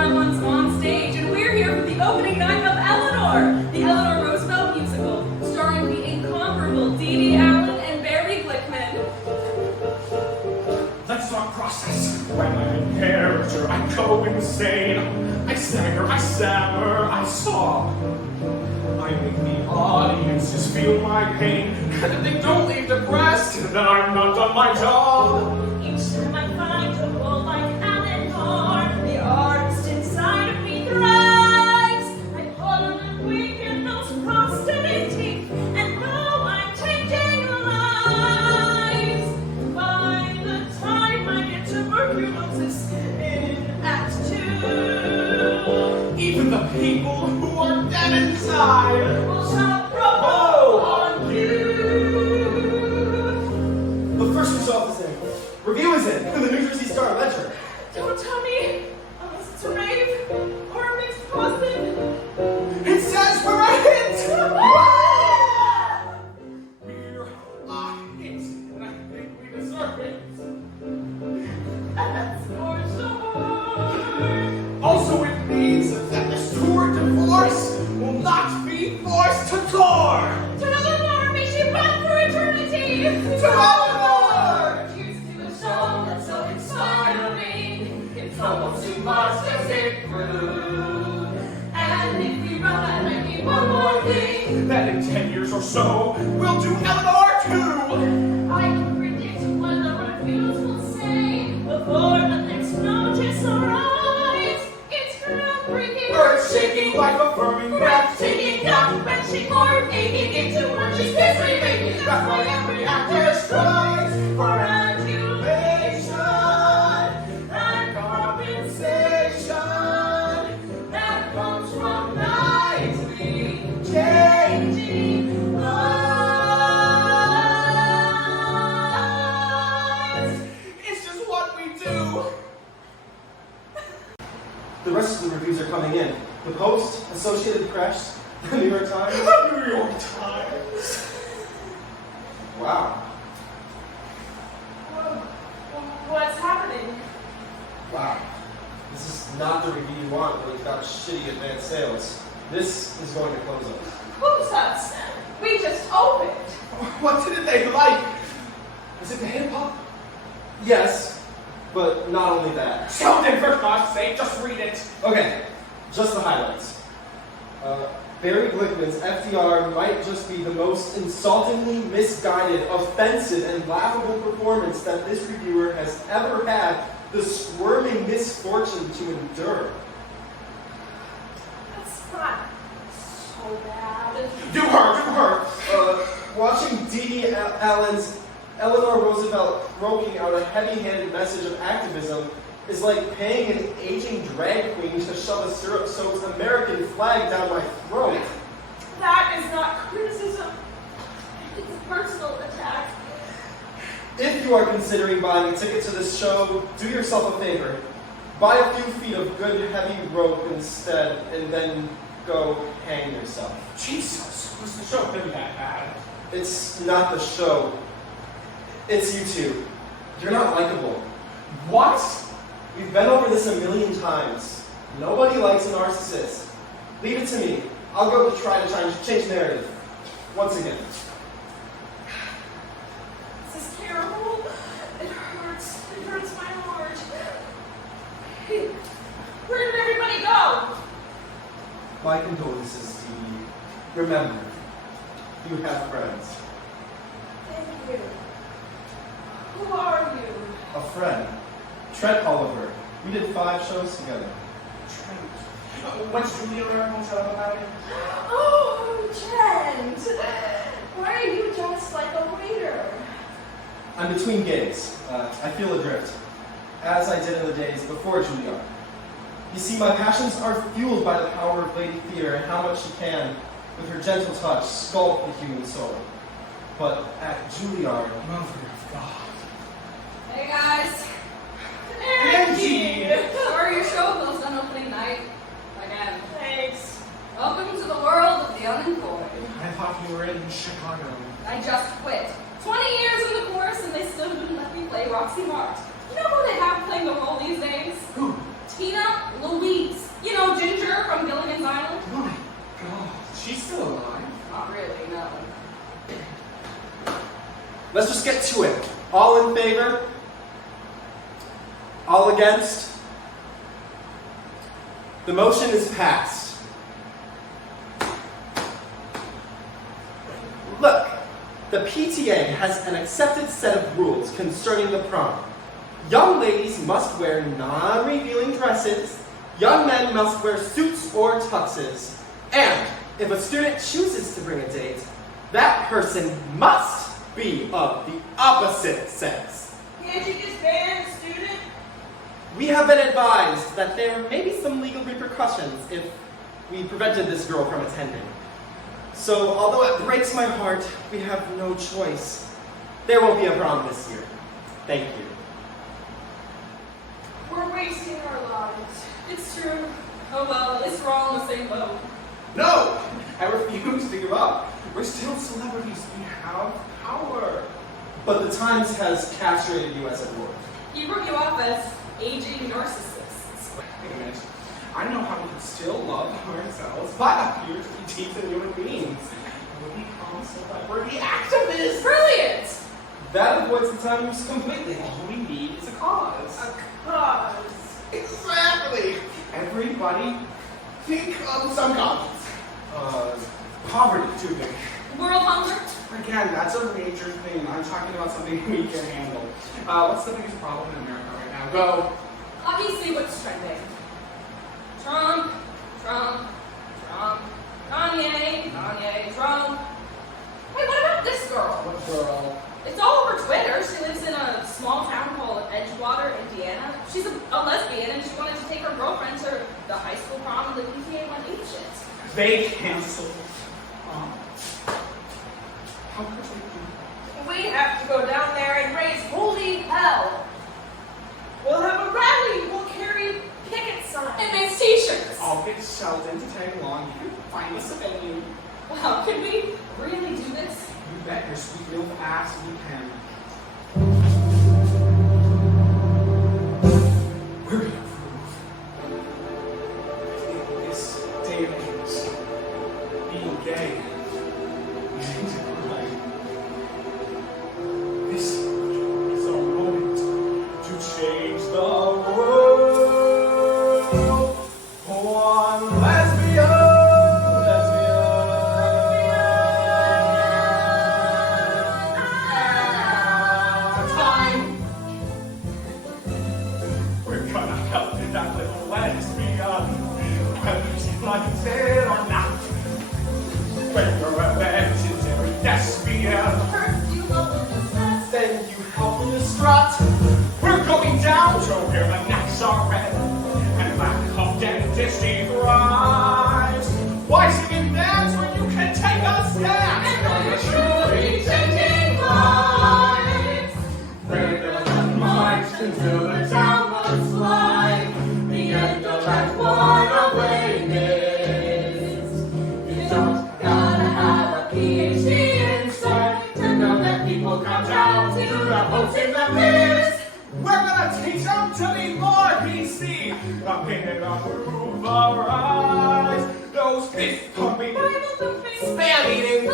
I'm once on stage, and we're here for the opening night of Eleanor, the Eleanor Roosevelt musical, starring the incomparable Dee Dee Allen and Barry Glickman. That's our process. When I'm in character, I go insane. I stagger, I stammer, I sob. I make the audiences feel my pain, and if they don't leave depressed, then I've not done my job. Each time I find a role like Eleanor, the artist inside of me thrives. I pull on and weaken those prosthetic teeth, and now I'm changing lives. By the time I get tuberculosis in Act 2, Even the people who are dead inside will shout bravo on you. The first result is in. Review is in the New Jersey Star Ledger. Don't tell me unless it's a rave or a mixed husband. It says we're a hit! We're a hit, and I think we deserve it. That's for sure. Also, it means that this tour divorce will not be forced to tour! To Eleanor, may she run for eternity. To Eleanor! Cheers to a show that's so inspiring. It's almost too much to sit through. And if we run, I need one more thing. That in 10 years or so, we'll do Eleanor too! I can predict what the reviews will say before the next notice arrives. It's groundbreaking, Earth-shaking, life-affirming, breathtaking, gut-wrenching, heart-aching, into one she's busy making. That's why every actor strives for adulation and compensation that comes from nightly changing lives. It's just what we do! The rest of the reviews are coming in. The Post, Associated Press, the New York Times. New York Times! Wow. What's happening? Wow. This is not the review you want when you've got shitty advanced sales. This is going to close us. Who's us? We just opened. What did they like? Was it the hip-hop? Yes, but not only that. Sheldon, for God's sake, just read it! Okay, just the highlights. Barry Glickman's FDR might just be the most insultingly misguided, offensive, and laughable performance that this reviewer has ever had the squirming misfortune to endure. That's not so bad. Do her! Watching Dee Dee Allen's Eleanor Roosevelt croaking out a heavy-handed message of activism is like paying an aging drag queen to shove a syrup-soaked American flag down my throat. That is not criticism. It's a personal attack. If you are considering buying a ticket to this show, do yourself a favor. Buy a few feet of good heavy rope instead, and then go hang yourself. Jesus, was the show really that bad? It's not the show. It's you two. You're not likable. What? We've been over this a million times. Nobody likes a narcissist. Leave it to me. I'll go to try to change the narrative. Once again. This is terrible. It hurts. It hurts my heart. Hey, where did everybody go? My condolences to you. Remember, you have friends. Thank you. Who are you? A friend. Trent Oliver. We did 5 shows together. What's Julia learn about it? Oh, Trent. Why are you dressed like a waiter? I'm between gigs. I feel adrift, as I did in the days before Juilliard. You see, my passions are fueled by the power of Lady Theater and how much she can, with her gentle touch, sculpt the human soul. But at Juilliard, Mother of God. Hey, guys. Angie! Sorry your show closed on opening night. Again. Thanks. Welcome to the world of the unemployed. I thought you were in Chicago. I just quit. 20 years in the course and they still wouldn't let me play Roxy Mart. You know who they have playing the role these days? Who? Tina Louise. She's still alive. Not really, no. Let's just get to it. All in favor? All against? The motion is passed. Look, the PTA has an accepted set of rules concerning the prom. Young ladies must wear non-revealing dresses. Young men must wear suits or tuxes. And if a student chooses to bring a date, that person must be of the opposite sex. Can't you just ban the student? We have been advised that there may be some legal repercussions if we prevented this girl from attending. So, although it breaks my heart, we have no choice. There won't be a prom this year. Thank you. We're wasting our lives. It's true. Oh well, at least we're all in the same boat. No! I refuse to give up. We're still celebrities. We have power. But the Times has castrated you as a word. You wrote you off as aging narcissists. Wait a minute. I know how we can still love ourselves, but appear to be decent human beings. We'll become celebrity activists. Brilliant! That avoids the Times completely. All we need is a cause. A cause. Exactly. Everybody, think of some cause. Poverty, too big. World hunger? Again, that's a major thing. I'm talking about something we can handle. What's the biggest problem in America right now? Go. Obviously, what's trending? Trump, Trump, Trump, Kanye, Kanye, Trump. Hey, what about this girl? What girl? It's all over Twitter. She lives in a small town called Edgewater, Indiana. She's a lesbian, and she wanted to take her girlfriend to the high school prom, and the PTA went apeshit. They canceled. How could they do that? We have to go down there and raise holy hell. We'll have a rally. We'll carry picket signs. And make t-shirts. I'll get Sheldon to tag along. You can find us a venue. Wow, can we really do this? You bet your sweet little ass we can. We're gonna prove in this day and age, being gay is a crime. This is our moment to change the world. One lesbian. Like it or not, when you're a legendary thespian, First you love the Then you help me strut. we're going down to where the necks are red and lack of dentistry thrives. Why sing and dance when you can take a stance? And now you're truly changing lives. We're gonna march until the town looks like the end of that one awakening. We're gonna teach them to be more PC. A minute on move our eyes. Those fist pumping, spam eating,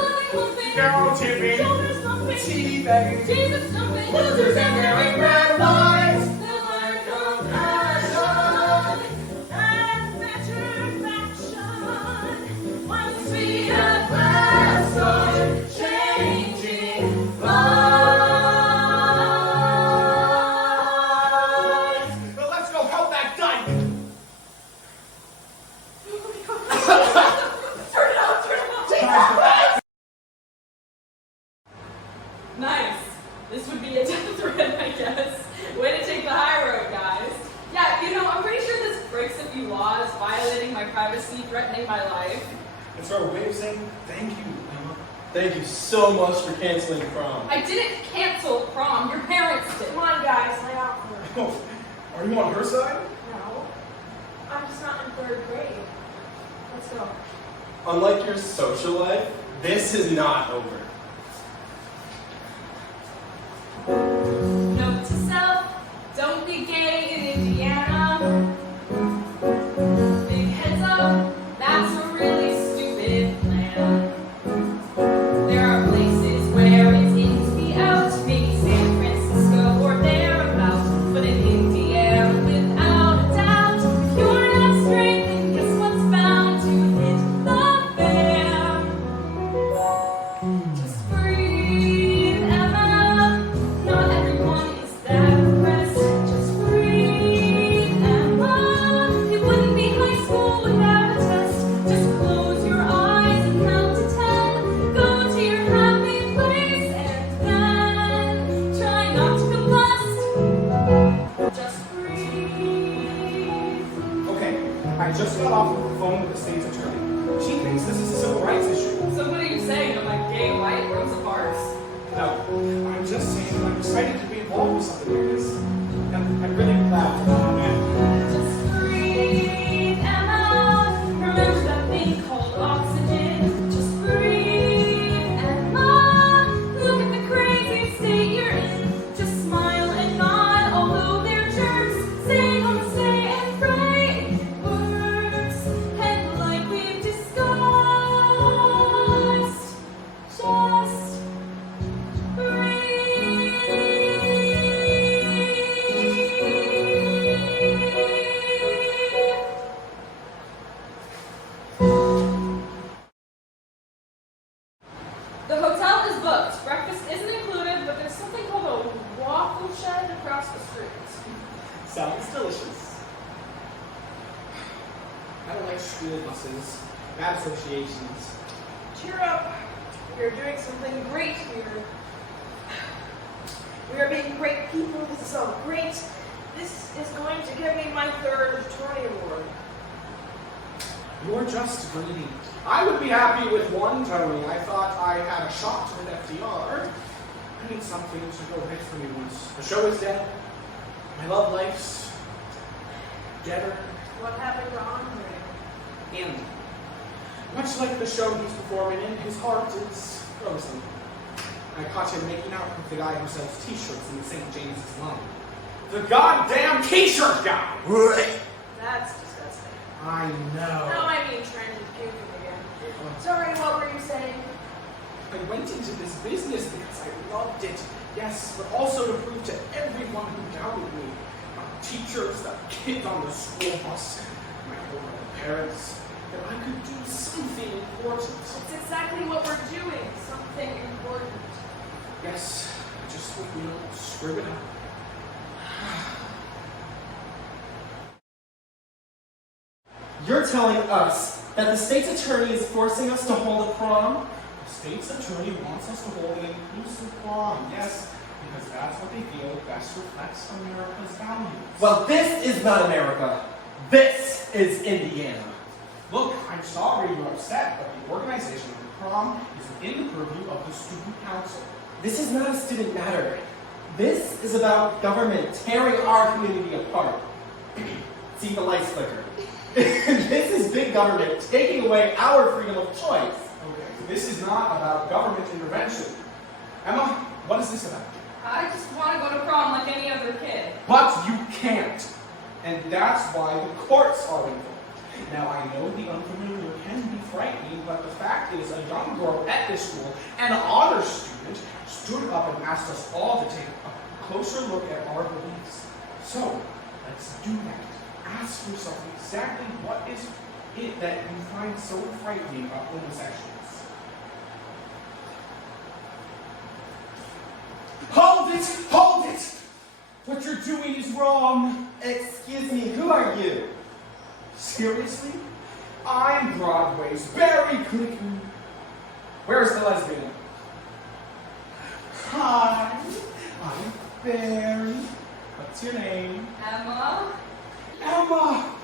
girl tipping, tea begging, losers and wearing red lights. Changing lives. Let's go help that dyke. Turn it out. Nice. This would be a death threat, I guess. Way to take the high road, guys. Yeah, you know, I'm pretty sure this breaks a few laws, violating my privacy, threatening my life. It's our way of saying thank you, Emma. Thank you so much for canceling prom. I didn't cancel prom. Your parents did. Come on, guys, lay off her. Oh, are you on her side? No, I'm just not in third grade. Let's go. Unlike your social life, this is not over. Note to self, don't be gay in Indiana. Big heads up, that's a really stupid plan. on the phone with the state's attorney. She thinks this is a civil rights issue. So what are you saying, that my gay light Rosa Parks? No, I'm just saying that I'm excited to be involved with something like this. And I'm really glad to come in. Just breathe, Emma. Remember that thing called oxygen. Just breathe, Emma. Look at the crazy state you're in. Just smile and nod, although they're jerks. Saying on the stay and pray. It works, and like we've discussed, just the hotel is booked. Breakfast isn't included, but there's something called a waffle shed across the street. Sounds delicious. I don't like school buses, bad associations. Cheer up. We are doing something great here. We are being great people. This is all great. This is going to give me my 3rd Tony Award. You're just greedy. I would be happy with one Tony. I thought I had a shot with FDR. I need something to go right for me once. The show is dead. My love life's deader. What happened to Andre? And much like the show he's performing in, his heart is frozen. I caught him making out with the guy who sells t-shirts in the St. James's line. The goddamn t-shirt guy! That's disgusting. I know. Now I mean trying to puke again. Sorry, what were you saying? I went into this business because I loved it, yes, but also to prove to everyone who doubted me, my teachers, the kids on the school bus, my parents, that I could do something important. It's exactly what we're doing. Something important. Yes, I just hope we don't screw it up. You're telling us that the state's attorney is forcing us to hold a prom? The state's attorney wants us to hold an inclusive prom, yes, because that's what they feel best reflects America's values. Well, this is not America. This is Indiana. Look, I'm sorry you're upset, but the organization of the prom is within the purview of the student council. This is not a student matter. This is about government tearing our community apart. See the lights flicker. This is big government taking away our freedom of choice. Okay, this is not about government intervention. Emma, what is this about? I just want to go to prom like any other kid. But you can't. And that's why the courts are involved. Now, I know the unfamiliar can be frightening, but the fact is a young girl at this school, an honor student, stood up and asked us all to take a closer look at our beliefs. So, let's do that. Ask yourself exactly what is it that you find so frightening about homosexuals. Hold it! Hold it! What you're doing is wrong. Excuse me, who are you? Seriously? I'm Broadway's Barry Clickham. Where's the lesbian? Hi, I'm Barry. What's your name? Emma? Emma!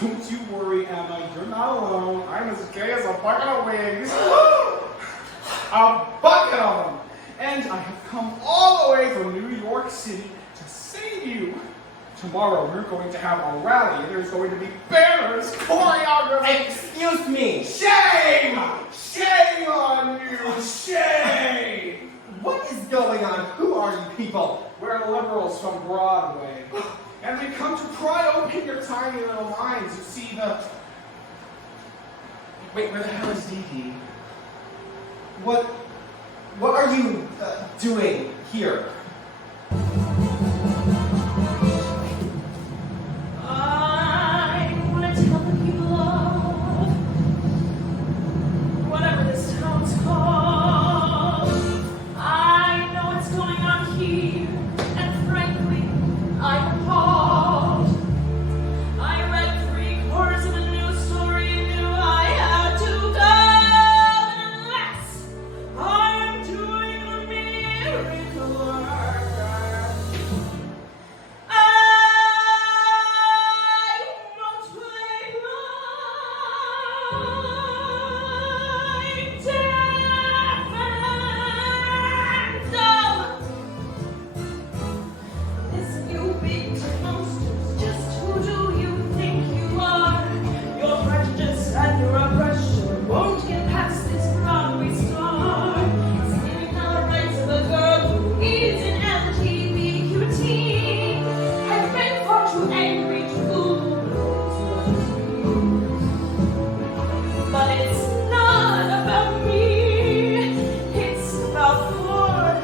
Don't you worry, Emma. You're not alone. I'm as gay as a bucket of wings. A bucket of them! And I have come all the way from New York City to save you. Tomorrow we're going to have a rally and there's going to be banners, choreography. Excuse me. Shame! Shame on you! Shame! What is going on? Who are you people? We're liberals from Broadway. And we come to pry open your tiny little minds. You see the... Wait, where the hell is Dee Dee? What are you doing here? I want to tell the people of whatever this town's called. I know what's going on here, and frankly, I'm appalled. I read 3/4 of a news story and knew I had to go, unless I'm doing a miracle. victim monsters. Just who do you think you are? Your prejudice and your oppression won't get past this Broadway star. Singing the rights of a girl who is an LGBTQ teen. I've been far too angry to fool. But it's not about me. It's about her.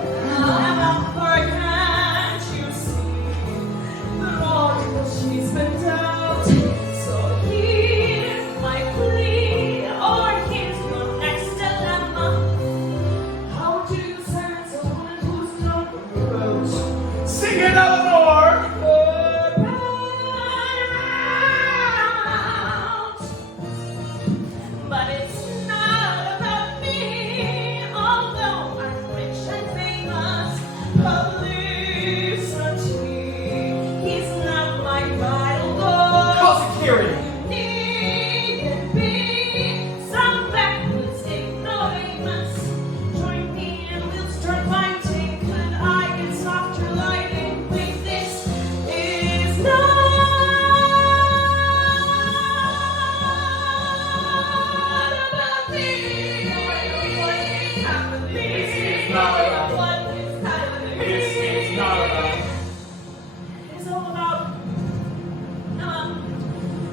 About her, can't you see? The wrong she's been dealt. So here's my plea, or here's your next dilemma. How do you silence a woman who's not the road? Sing it, Eleanor! But it's not about me, although I'm rich and famous. Publicity, he's not my vital goal. How's it carrying? Needn't be some backwoods ignoramus. Join me and we'll start fighting. Could I get softer lighting? Wait, this is not about me. What is happening? This is not about- What is happening? This is not about- It's all about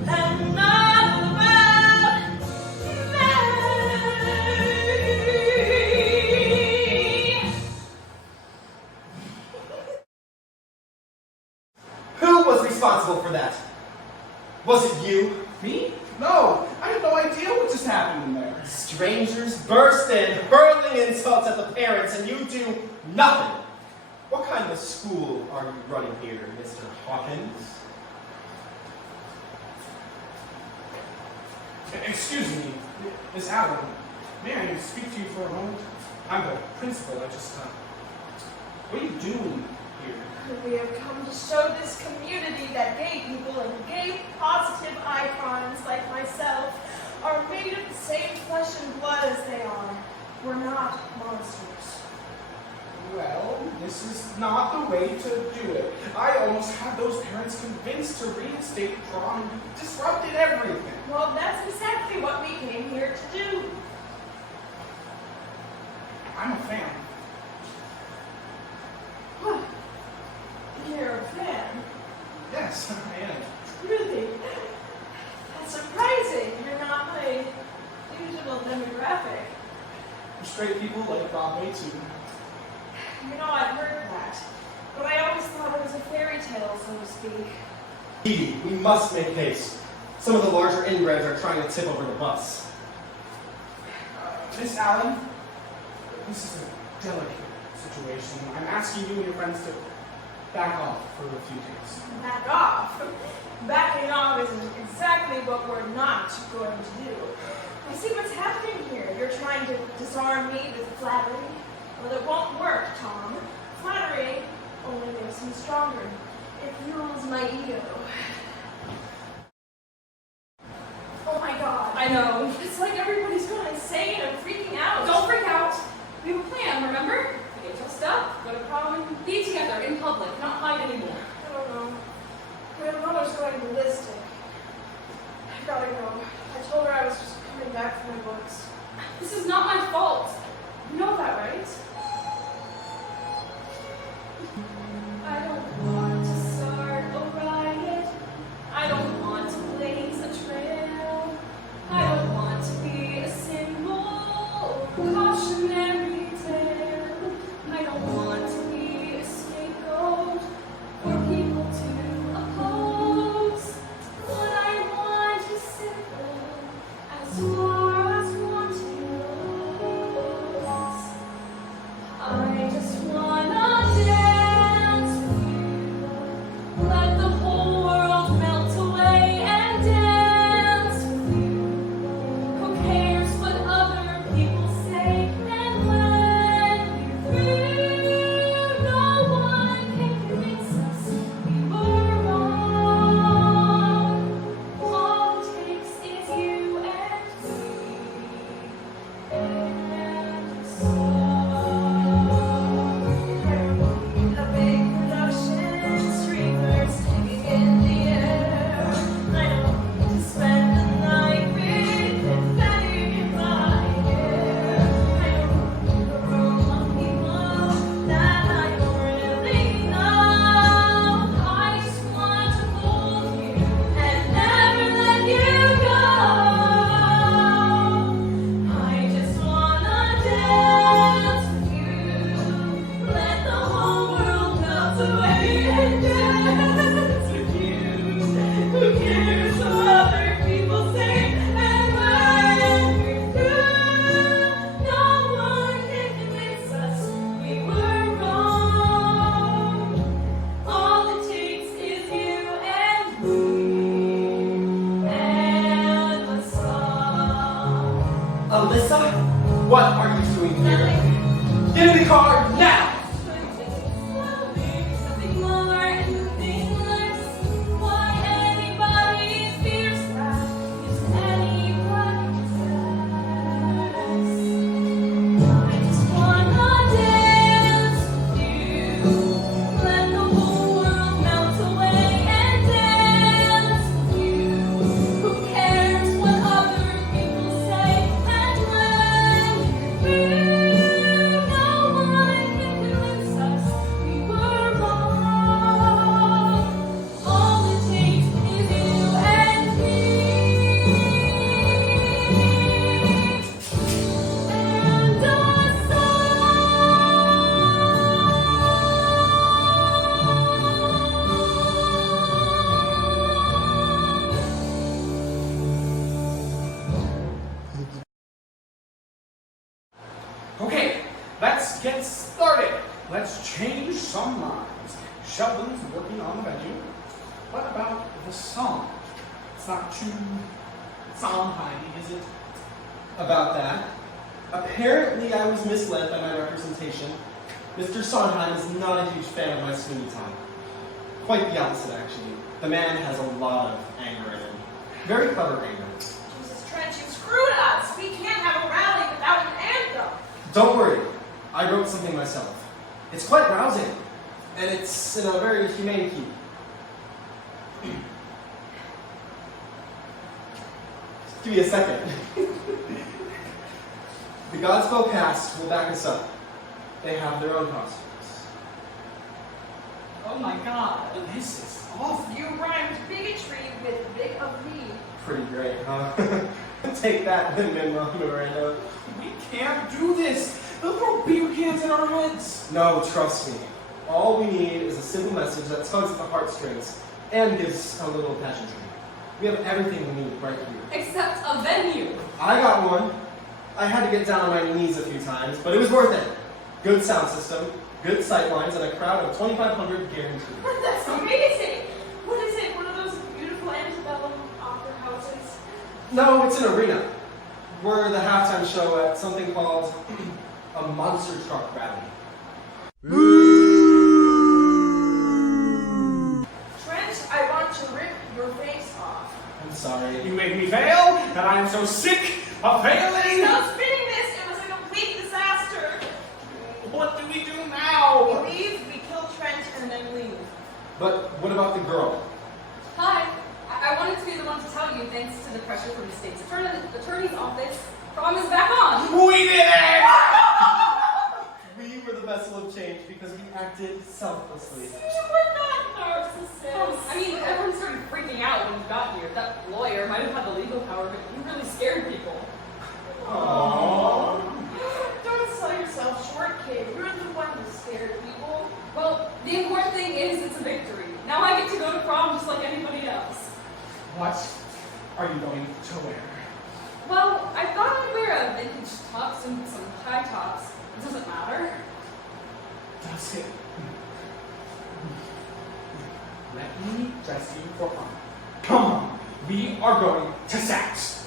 and not about me. Who was responsible for that? Was it you? Me? No, I had no idea what just happened in there. Strangers burst in, hurling insults at the parents, and you do nothing. What kind of a school are you running here, Mr. Hawkins? Excuse me, Miss Allen. May I speak to you for a moment? I'm the principal. What are you doing here? We have come to show this community that gay people and gay positive icons like myself are made of the same flesh and blood as they are. We're not monsters. Well, this is not the way to do it. I almost had those parents convinced to reinstate prom and you disrupted everything. Well, that's exactly what we came here to do. I'm a fan. Huh. You're a fan. Yes, I am. Really? That's surprising. You're not my usual demographic. Straight people like Broadway too. You know, I've heard that. But I always thought it was a fairy tale, so to speak. Edie, we must make haste. Some of the larger inbreds are trying to tip over the bus. Miss Allen, this is a delicate situation. I'm asking you and your friends to back off for a few days. Back off. Backing off is exactly what we're not going to do. I see what's happening here. You're trying to disarm me with flattery. Well, it won't work, Tom. Flattery only makes me stronger. It fuels my ego. Oh my god. I know. It's like everybody's going insane and freaking out. Don't freak out. We have a plan, remember? We get dressed up, go to prom, and be together in public, not hide anymore. I don't know. My mother's going ballistic. I gotta go. I told her I was just coming back from my books. This is not my fault. You know that, right? I don't want to start a riot. I don't want to blaze a trail. I don't want to be a symbol or cautionary tale. I don't want to be a scapegoat for people to oppose. What I want is simple, as far as wanting goes. Alyssa, what are you doing here? Nothing. Get in the car now! Something more and nothing less. Why anybody fears that is anybody's guess. I just wanna dance with you. Let the whole world melt away and dance with you. Who cares what other people say? And when you're here, no one can convince us we were wrong. All it takes is you and me. And a Okay, let's get started. Let's change some minds. Sheldon's working on the venue. What about the song? It's not too Sondheim, is it? About that. Apparently, I was misled by my representation. Mr. Sondheim is not a huge fan of my Sweeney Todd. Quite the opposite, actually. The man has a lot of anger in him. Very clever anger. Jesus, Trent, you screwed us. We can't have a rally without an anthem. Don't worry, I wrote something myself. It's quite rousing, and it's in a very humane key. Just give me a second. The Godspell cast will back us up. They have their own costumes. Oh my god, this is awful. You rhymed bigotry with big of me. Pretty great, huh? Take that, Lin-Manuel Miranda. We can't do this. They'll throw beer cans at our heads. No, trust me. All we need is a simple message that tugs at the heartstrings and gives a little pageantry. We have everything we need right here. except a venue. I got one. I had to get down on my knees a few times, but it was worth it. Good sound system, good sight lines, and a crowd of 2,500 guaranteed. That's amazing. What is it? One of those beautiful antebellum opera houses? No, it's an arena. We're the halftime show at something called a monster truck rally. Trent, I want to rip your face off. I'm sorry. You made me fail, and I am so sick of failing. Stop spinning this. It was a complete disaster. What do we do now? We leave, we kill Trent, and then leave. But what about the girl? Hi. I wanted to be the one to tell you, thanks to the pressure from the state's attorney's office, prom is back on. We did it! We were the vessel of change because we acted selflessly. You were not narcissists. I mean, everyone started freaking out when you got here. That lawyer might have had the legal power, but you really scared people. Aww. Don't sell yourself short, kid. You're the one who scared people. Well, the important thing is it's a victory. Now I get to go to prom just like anybody else. What are you going to wear? Well, I thought I'd wear a vintage tux and some high tops. It doesn't matter. Does it? Let me dress you for fun. Come on, we are going to Saks.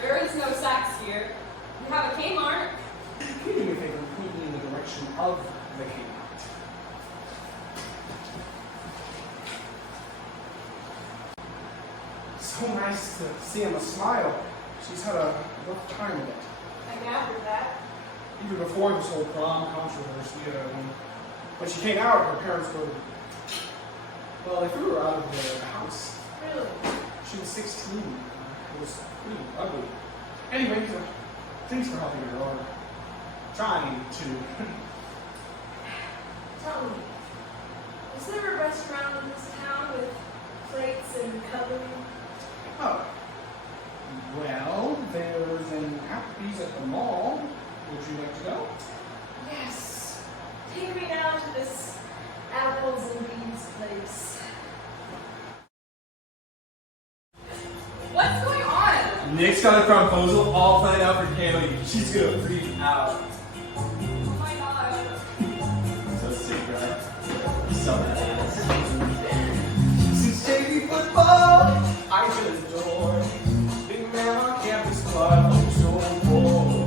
There is no Saks here. We have a Kmart. Can you do me a favor and point me in the direction of the Kmart? So nice to see Emma smile. She's had a rough time of it. I gathered that. Even before this whole prom controversy, when she came out, her parents were, well, they threw her out of the house. Really? She was 16. It was pretty ugly. Anyway, thanks for helping her, or trying to. Tell me, is there a restaurant in this town with plates and cutlery? Oh. Well, there's an Applebee's at the mall. Would you like to go? Yes. Take me down to this apples and beans place. What's going on? Nick's got a proposal all planned out for Kaylee. She's gonna freak out. Oh my god. So sick, right? So badass. Since JV football, I should adore. Big man on campus, but I'm so bored.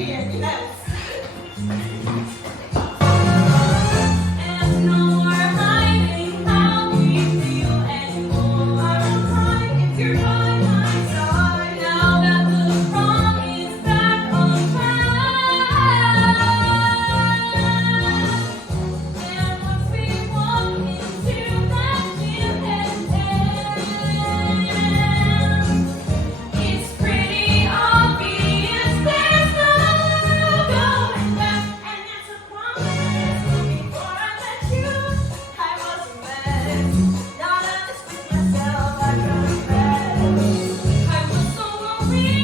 Indian, yes. And no more hiding how we feel anymore. I won't hide if you're by my side. Now that the prom is back on track. And once we walk into that gym it's pretty obvious there's no going back. And it's a promise. Before I met you, I was a mess. Not honest with myself, I confess. I was so lonely,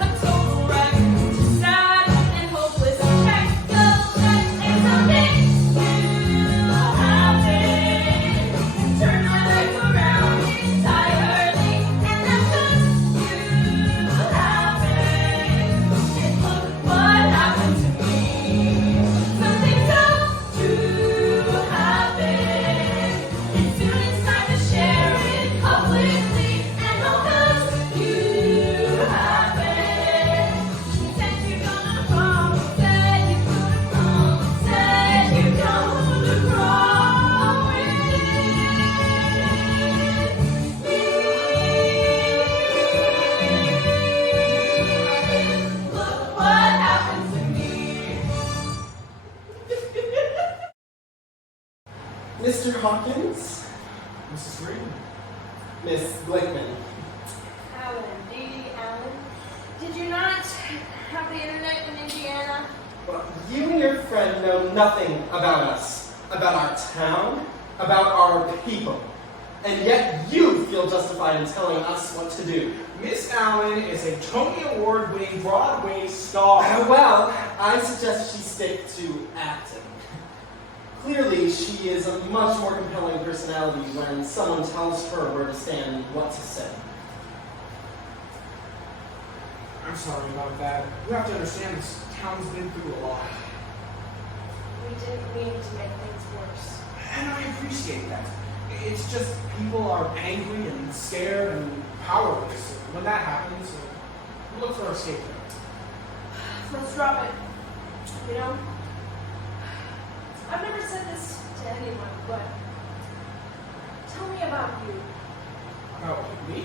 a total wreck. Just sad and hopeless. Check the check and something new happened. Turned my life around entirely. And that's just you happened. And look what happened to me. Something so true happened. And soon it's time to share it publicly. And all 'cause you happened. Said you're gonna prom, said you're gonna prom, said you're gonna prom with me. Look what happened to me. Mr. Hawkins, Mrs. Green. Miss Glickman. Alan, D. Allen. Did you not have the internet in Indiana? Well, you and your friend know nothing about us, about our town, about our people. And yet you feel justified in telling us what to do. Miss Allen is a Tony Award-winning Broadway star. Well, I suggest she stick to acting. Clearly, she is a much more compelling personality when someone tells her where to stand and what to say. I'm sorry about that. You have to understand this town's been through a lot. We didn't mean to make things worse. And I appreciate that. It's just people are angry and scared and powerless. When that happens, we look for a scapegoat. Let's drop it. You know? I've never said this to anyone, but tell me about you. About me?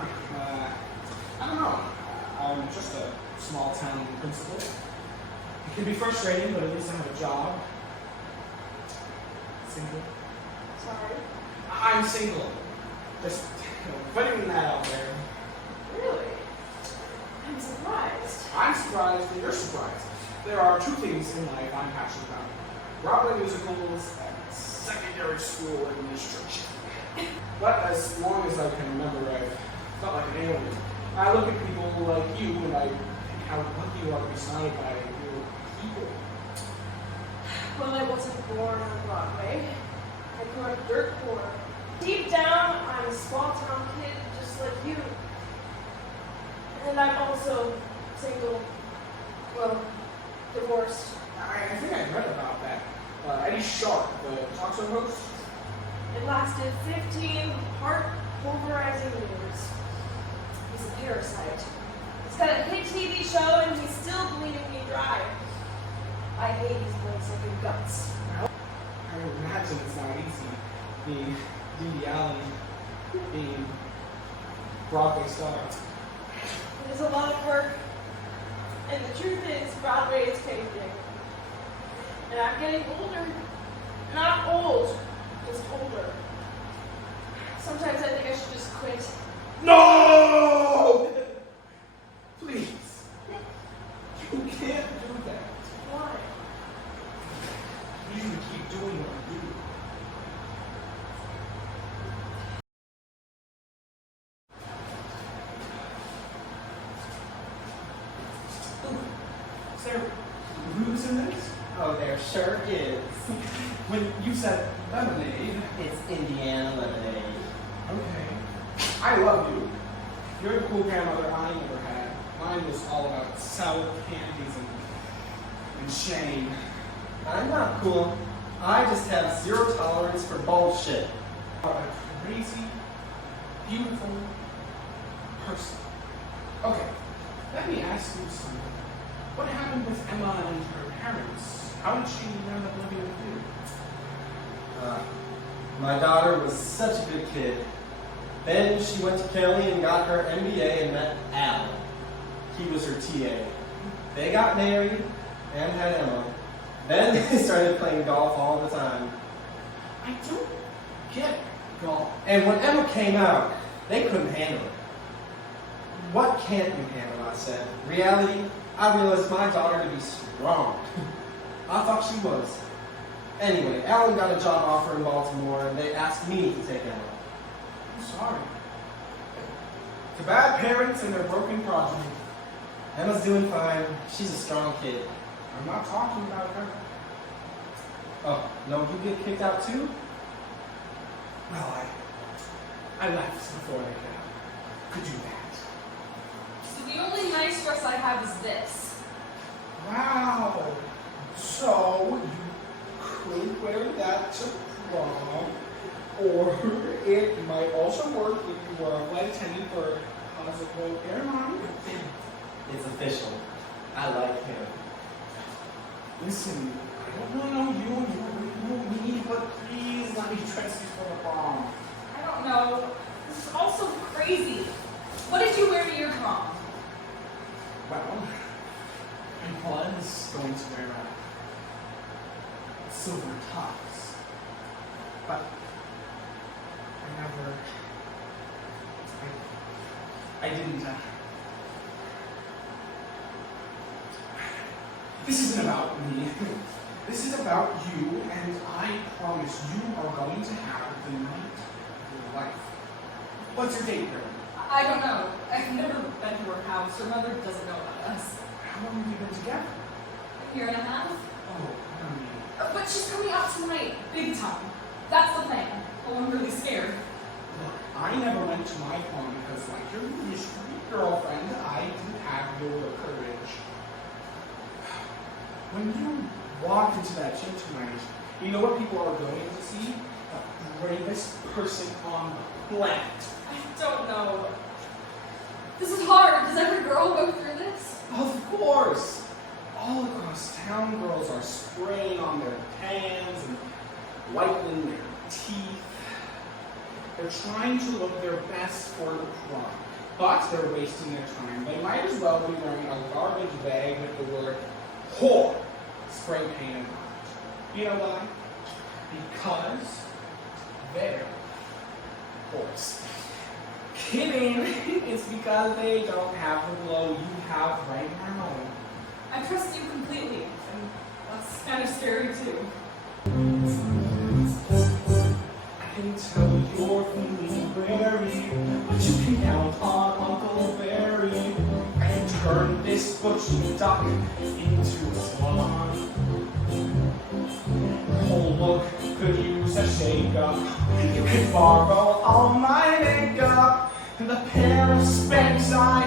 I don't know. I'm just a small town principal. It can be frustrating, but at least I have a job. Single. Sorry. I'm single. Just putting that out there. Really? I'm surprised. I'm surprised and you're surprised. There are two things in life I'm passionate about. Broadway musicals and secondary school administration. But as long as I can remember, I've felt like an alien. I look at people like you and I think how lucky you are to be surrounded by your people. Well, I wasn't born on Broadway. I grew up dirt poor. Deep down, I'm a small town kid just like you. And I'm also single. Well, divorced. I think I read about that. Eddie Sharp, the talk show host. It lasted 15 heart-pulverizing years. He's a parasite. He's got a hit TV show and he's still bleeding me dry. I hate his blood-sucking guts. I imagine it's not easy being Dee Dee Allen, being Broadway star. It is a lot of work. And the truth is, Broadway is changing. And I'm getting older. Not old, just older. Sometimes I think I should just quit. No! Please. You can't do that. Why? You need to keep doing what you do. Is there booze in this? Oh, there sure is. When you said lemonade. It's Indiana lemonade. Okay. I love you. You're the cool grandmother I never had. Mine was all about sour candies and shame. I'm not cool. I just have zero tolerance for bullshit. You're a crazy, beautiful person. Okay, let me ask you something. What happened with Emma and her parents? How did she end up living with you? My daughter was such a good kid. Then she went to Kelly and got her MBA and met Al. He was her TA. They got married and had Emma. Then they started playing golf all the time. I don't get golf. And when Emma came out, they couldn't handle it. What can't you handle, I said. Reality, I realized my daughter to be strong. I thought she was. Anyway, Alan got a job offer in Baltimore, and they asked me to take Emma. I'm sorry. To bad parents and their broken progeny. Emma's doing fine. She's a strong kid. I'm not talking about her. Oh, no, you get kicked out too? Well, I left before they could do that. So the only nice dress I have is this. Wow. So you could wear that to prom, or it might also work if you were a flight attendant for Cosmo Airline. It's official. I like him. Listen, I don't want to know you and you know me, but please let me dress you for the prom. I don't know. This is all so crazy. What did you wear to your prom? Well, I was going to wear silver tux, but I didn't. This isn't about me. This is about you, and I promise you are going to have the night of your life. What's your date, girl? I don't know. I've never been to her house. Her mother doesn't know about us. How long have you been together? A year and a half? Oh, honey. But she's coming out tonight, big time. That's the plan. Oh, I'm really scared. Look, I never went to my prom because, like your mystery girlfriend, I didn't have your courage. When you walk into that gym tonight, you know what people are going to see? The bravest person on the planet. I don't know. This is hard. Does every girl go through this? Of course! All across town, girls are spraying on their pans and whitening their teeth. They're trying to look their best for the prom, but they're wasting their time. They might as well be wearing a garbage bag with the word whore spray painted on it. You know why? Because they're whores. Kidding! It's because they don't have the glow you have right now. I trust you completely, and that's kind of scary too. I can tell you're feeling weary, but you can count on Uncle Barry and turn this bushy duck into a swan. Your whole look could use a shake-up. You can borrow all my makeup and the pair of specs I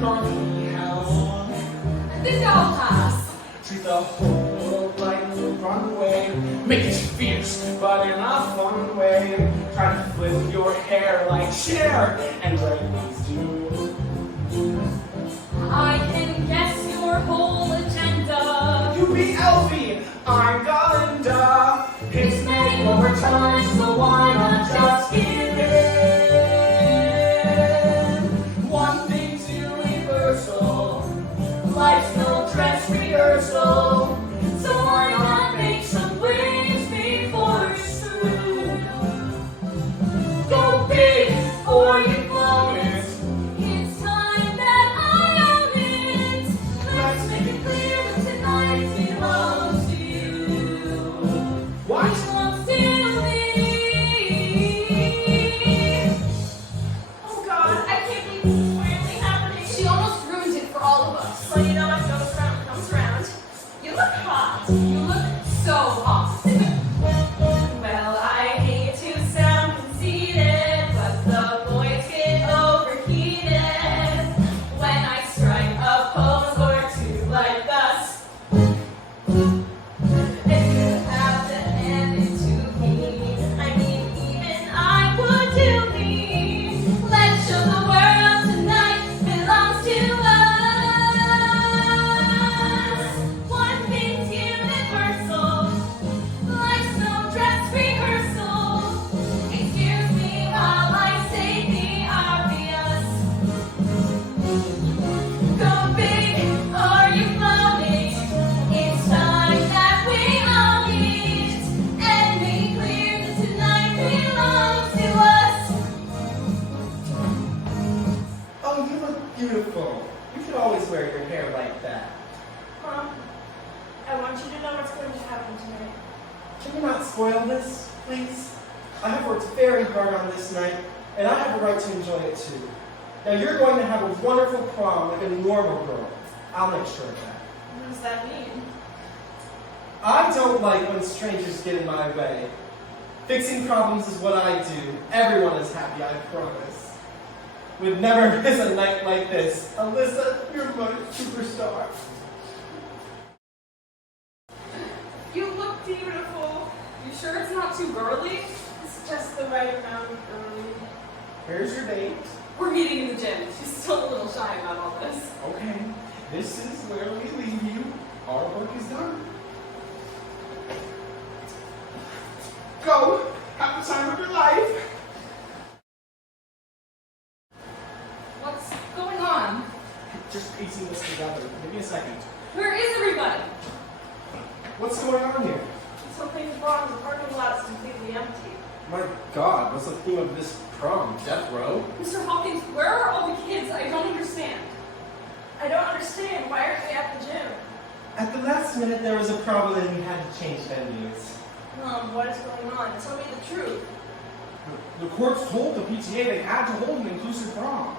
currently have on. I think I'll pass. Treat the whole world like a runway. Make it fierce, but in a fun way. Try to flip your hair like Cher and dragons do. I can guess your whole agenda. You be Elfie, I'm Galinda. It's made over time, so why not just give in? One thing's universal. Life's no dress rehearsal. So why not make some waves before soon? Go big or you blow it. It's time that I own it. Let's make it clear that tonight belongs to you. What? Belongs to me. beautiful. You should always wear your hair like that. Mom, I want you to know what's going to happen tonight. Can you not spoil this, please? I have worked very hard on this night, and I have a right to enjoy it too. Now you're going to have a wonderful prom like a normal girl. I'll make sure of that. What does that mean? I don't like when strangers get in my way. Fixing problems is what I do. Everyone is happy, I promise. We'd never miss a night like this. Alyssa, you're my superstar. You look beautiful. You sure it's not too girly? It's just the right amount of early. Here's your date. We're meeting in the gym. She's still a little shy about all this. Okay, this is where we leave you. Our work is done. Go! Have the time of your life! What's going on? Just piecing this together. Give me a second. Where is everybody? What's going on here? Something's wrong. The parking lot is completely empty. My God, what's the theme of this prom? Death row? Mr. Hawkins, where are all the kids? I don't understand. I don't understand. Why aren't we at the gym? At the last minute, there was a problem and we had to change venues. Mom, what is going on? Tell me the truth. The courts told the PTA they had to hold an inclusive prom.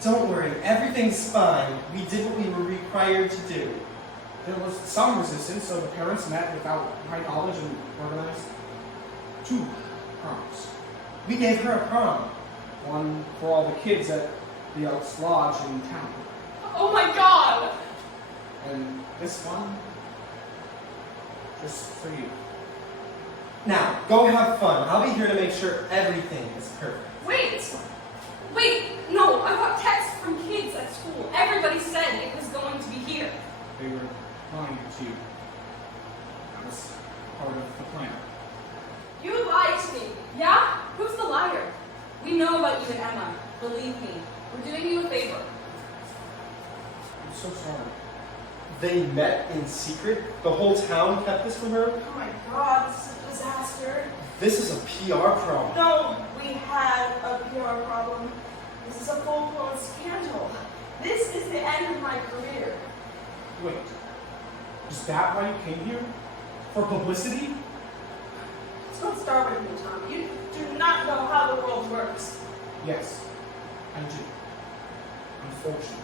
Don't worry, everything's fine. We did what we were required to do. There was some resistance, so the parents met without my knowledge and organized 2 proms. We gave her a prom. One for all the kids at the Elks Lodge in town. Oh my god! And this one, just for you. Now, go have fun. I'll be here to make sure everything is perfect. Wait, no, I got texts from kids at school. Everybody said it was going to be here. They were lying to you. That was part of the plan. You lied to me. Yeah? Who's the liar? We know about you and Emma. Believe me. We're doing you a favor. I'm so sorry. They met in secret? The whole town kept this from her? Oh my God, this is a disaster. This is a PR problem. No, we had a PR problem. This is a full-blown scandal. This is the end of my career. Wait, is that why you came here? For publicity? Don't start with me, Tom. You do not know how the world works. Yes, I do. Unfortunately.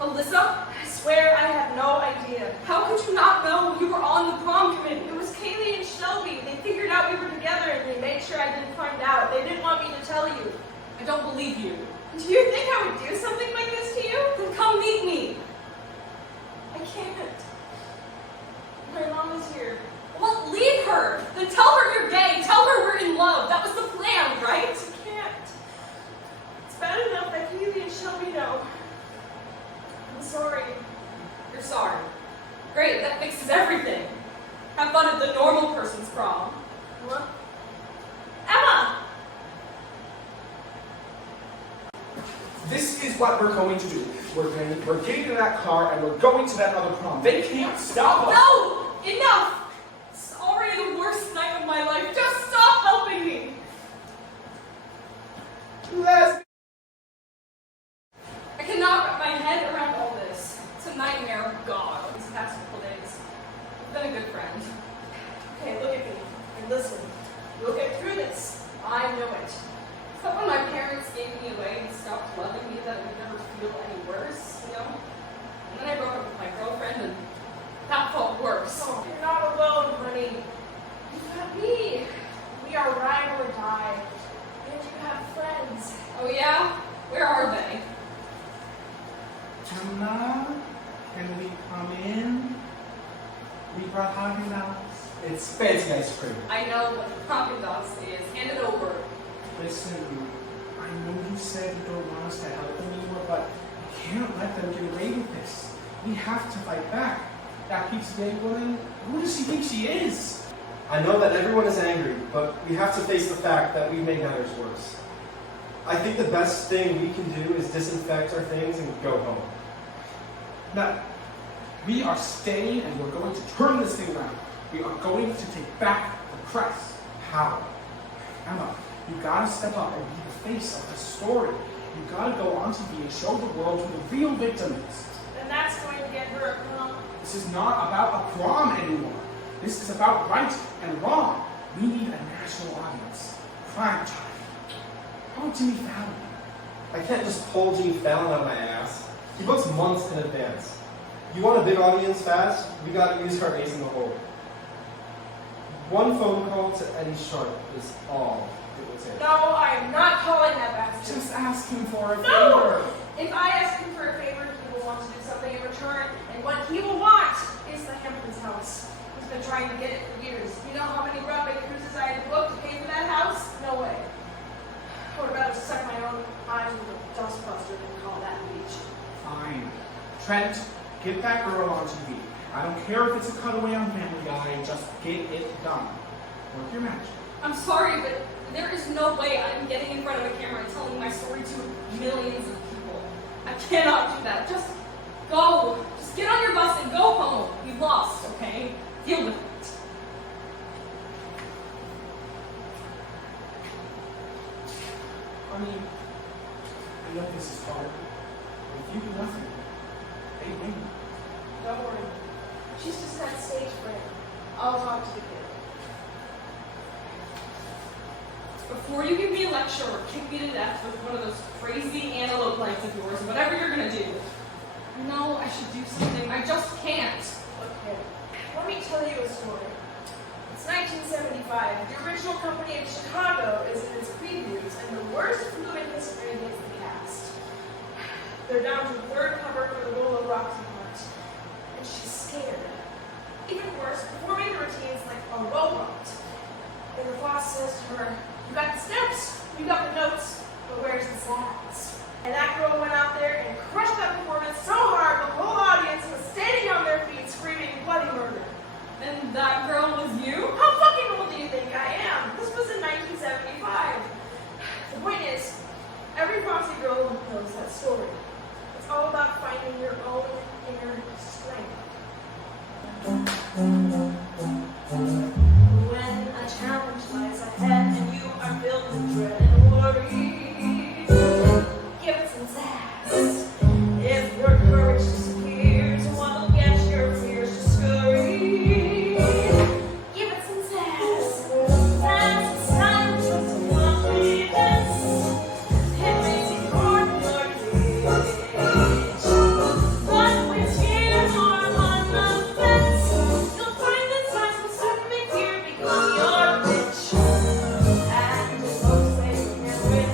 Alyssa? I swear I have no idea. How could you not know you were on the prom committee? It was Kaylee and Shelby. They figured out we were together and they made sure I didn't find out. They didn't want me to tell you. I don't believe you. Do you think I would do something like this to you? Then come meet me. I can't. My mom is here. Well, leave her. Then tell her you're gay. Tell her we're in love. That was the plan, right? I can't. It's bad enough that Kaylee and Shelby know. I'm sorry. You're sorry. Great, that fixes everything. Have fun at the normal person's prom. What? Emma! This is what we're going to do. We're getting in that car and we're going to that other prom. They can't stop us. No! Enough! It's already the worst night of my life. Just stop helping me! Let's. I cannot wrap my head around all this. It's a nightmare. God, these past couple days. I've been a good friend. Okay, look at me and listen. We'll get through this. I know it. Except when my parents gave me away and stopped loving me, that I would never feel any worse, you know? And then I broke up with my girlfriend, and that felt worse. Oh, you're not alone, honey. You've got me. We are ride or die. And you have friends. Oh yeah? Where are they? Emma, can we come in? We brought Haagen-Dazs. It's fancy ice cream. I know what the Haagen-Dazs is. Hand it over. Listen, I know you said you don't want us to help them anymore, but we can't let them get away with this. We have to fight back. That PTA woman, who does she think she is? I know that everyone is angry, but we have to face the fact that we've made matters worse. I think the best thing we can do is disinfect our things and go home. No. We are staying and we're going to turn this thing around. We are going to take back the press. How? Emma, You gotta step up and be the face of the story. You gotta go on TV and show the world who the real victim is. And that's going to get her a prom. This is not about a prom anymore. This is about right and wrong. We need a national audience. Prime time. How about Jimmy Fallon? I can't just pull Jimmy Fallon out of my ass. He books months in advance. You want a big audience fast? We gotta use her ace in the hole. One phone call to Eddie Sharp is all it will take. No, I am not calling that bastard. Just ask him for a No! favor. If I ask him for a favor, he will want to do something in return, and what he will want is the Hamptons house. He's been trying to get it for years. You know how many Broadway cruises I had to book to pay for that house? No way. I would rather suck my own eyes with a dustbuster than call that beach. Fine. Trent, get that girl on TV. I don't care if it's a cutaway on Family Guy, just get it done. Work your magic. I'm sorry, but there is no way I'm getting in front of a camera and telling my story to millions of people. I cannot do that. Just go. Just get on your bus and go home. You lost, okay? Deal with it. I mean, I know this is hard, but if you do nothing, they win. Don't worry. She's just that stage friend. I'll talk to the kid. Before you give me a lecture or kick me to death with one of those crazy antelope lights of yours, whatever you're gonna do, I know I should do something. I just can't. Okay. Let me tell you a story. It's 1975. The original company in Chicago is in its previews, and the worst flu in history hits the cast. They're down to the third cover for the role of Roxy Hunt, and she's scared. Even worse, performing the routines like a robot. And the boss says to her, "You got the steps, you got the notes, but where's the sass?" And that girl went out there and crushed that performance so hard the whole audience was standing on their feet screaming bloody murder. And that girl was you? How fucking old do you think I am? This was in 1975. The point is, every Foxy girl knows that story. It's all about finding your own inner strength. When a challenge lies ahead and you are filled with dread and worry, give it some sass. If your courage disappears, what'll get your fears to scurry? Give it some sass. That's the sign of confidence. It makes you ordinary. But when tears are on the fence, you'll find that signs will soon make you become your bitch. And most they can win.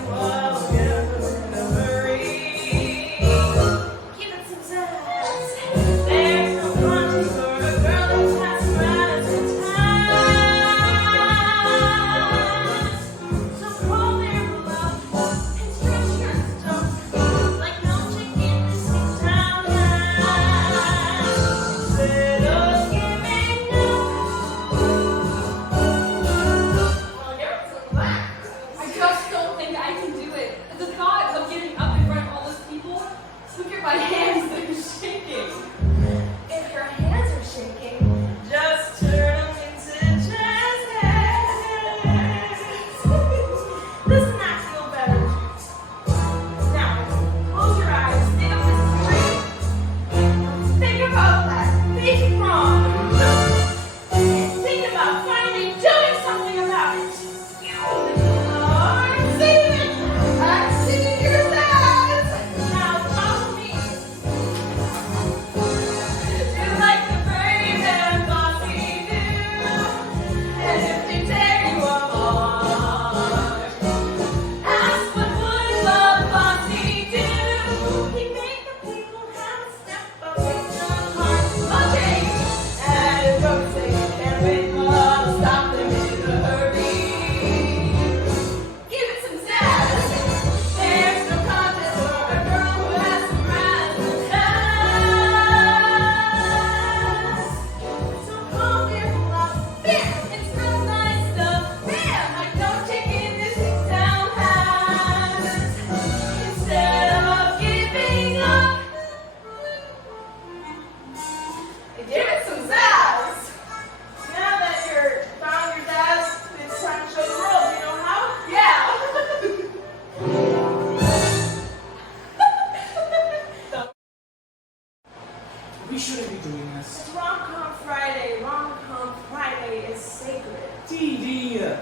TV.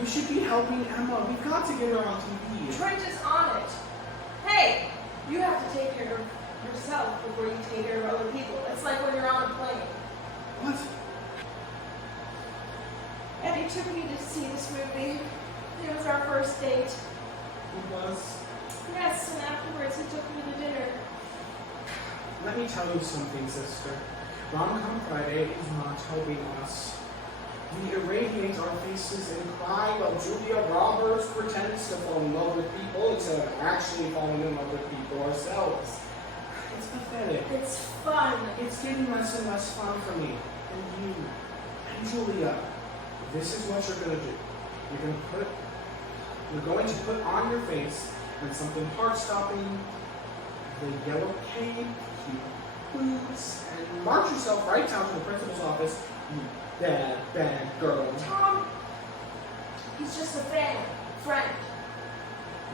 We should be helping Emma. We've got to get her on TV. Trent is on it. Hey, you have to take care of yourself before you take care of other people. It's like when you're on a plane. What? Eddie took me to see this movie. It was our first date. It was. Yes, and afterwards he took me to dinner. Let me tell you something, sister. Rom-Com Friday is not helping us. We irradiate our faces and cry while Julia Roberts pretends to fall in love with people instead of actually falling in love with people ourselves. It's pathetic. It's fun. It's getting less and less fun for me. And you. And Julia. This is what you're going to do. You're going to put on your face and something heart-stopping, the yellow cape, boots, and march yourself right down to the principal's office, you bad girl. Tom, he's just a friend.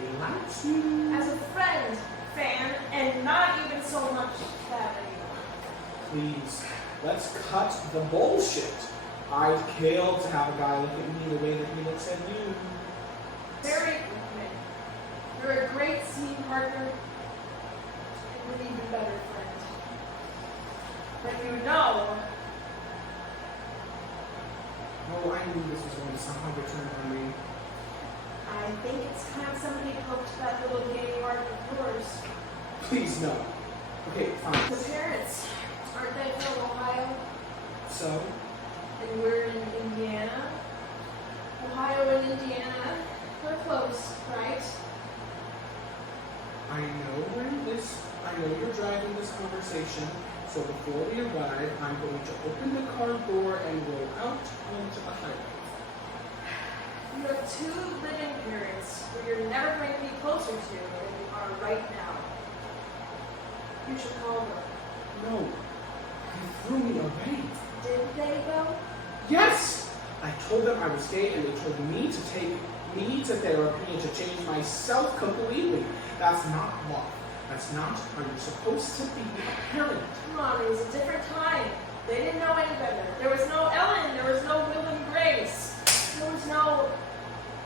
Relax you. As a friend, fan, and not even so much that anymore. Please, let's cut the bullshit. I'd kill to have a guy look at me the way that he looks at you. Very good man. You're a great scene partner and an even better friend. But you know, Oh, I knew this was going to somehow get turned on me. I think it's time somebody poked that little gay heart of yours. Please, no. Okay, The fine. parents, aren't they from Ohio? So, And we're in Indiana. Ohio and Indiana, we're close, right? I know you're driving this conversation, so before we arrive, I'm going to open the car door and go out onto the highway. You have two living parents who you're never going to be closer to than you are right now. You should call them. No, you threw me away. Did they, though? Yes! I told them I was gay and they told me to take me to therapy and to change myself completely. That's not love. That's not how you're supposed to be a parent. Come on, it was a different time. They didn't know any better. There was no Ellen. There was no Will and Grace. There was no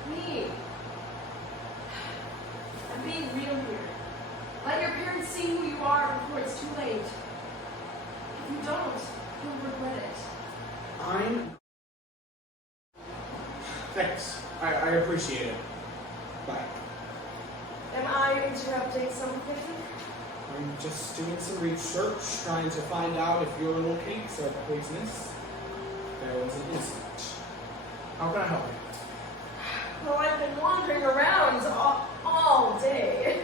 me. I'm being real here. Let your parents see who you are before it's too late. If you don't, you'll regret it. Thanks. I appreciate it. Bye. Am I interrupting something? I'm just doing some research, trying to find out if urinal cakes are poisonous. There was an incident. How can I help you? Well, I've been wandering around all day.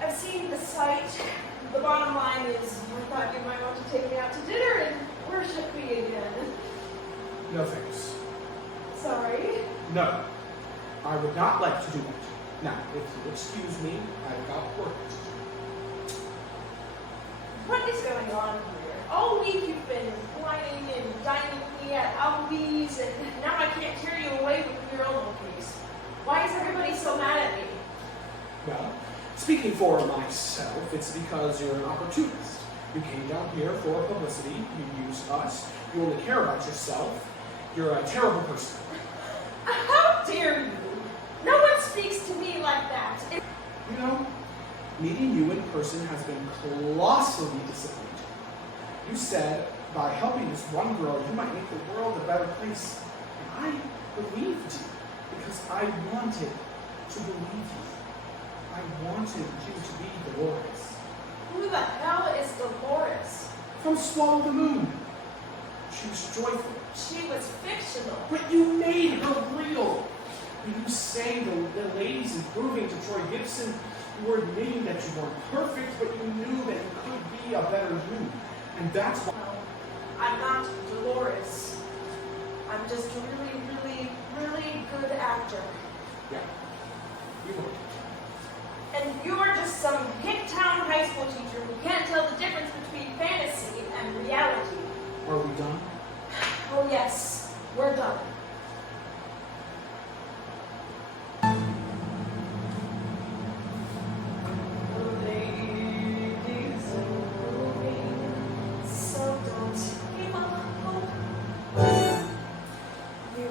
I've seen the site. The bottom line is, I thought you might want to take me out to dinner and worship me again. No thanks. Sorry. No. I would not like to do that. Now, if you'll excuse me, I've got work to do. What is going on here? All week you've been whining and dining with me at Applebee's, and now I can't tear you away with your own case. Why is everybody so mad at me? Well, speaking for myself, it's because you're an opportunist. You came down here for publicity, you used us, you only care about yourself. You're a terrible person. How dare you? No one speaks to me like that. You know, meeting you in person has been colossally disappointing. You said by helping this one girl, you might make the world a better place. And I believed you because I wanted to believe you. I wanted you to be Dolores. Who the hell is Dolores? From Swallow the Moon. She was joyful. She was fictional. But you made her real. When you sang the ladies improving to Troy Gibson, you were admitting that you weren't perfect, but you knew that you could be a better you. And that's why. No, I'm not Dolores. I'm just a really good actor. Yeah. You were. And you're just some hick-town high school teacher who can't tell the difference between fantasy and reality. Are we done? Oh yes, we're done. Ladies moving, so don't give up hope. You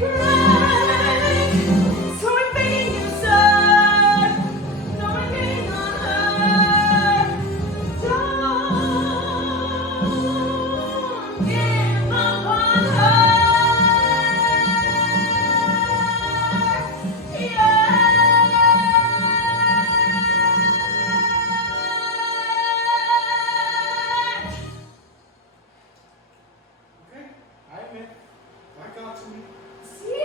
me break. So I'm begging you, sir, no I'm begging on her. Don't give up on her. Okay, I admit, that got to me. See?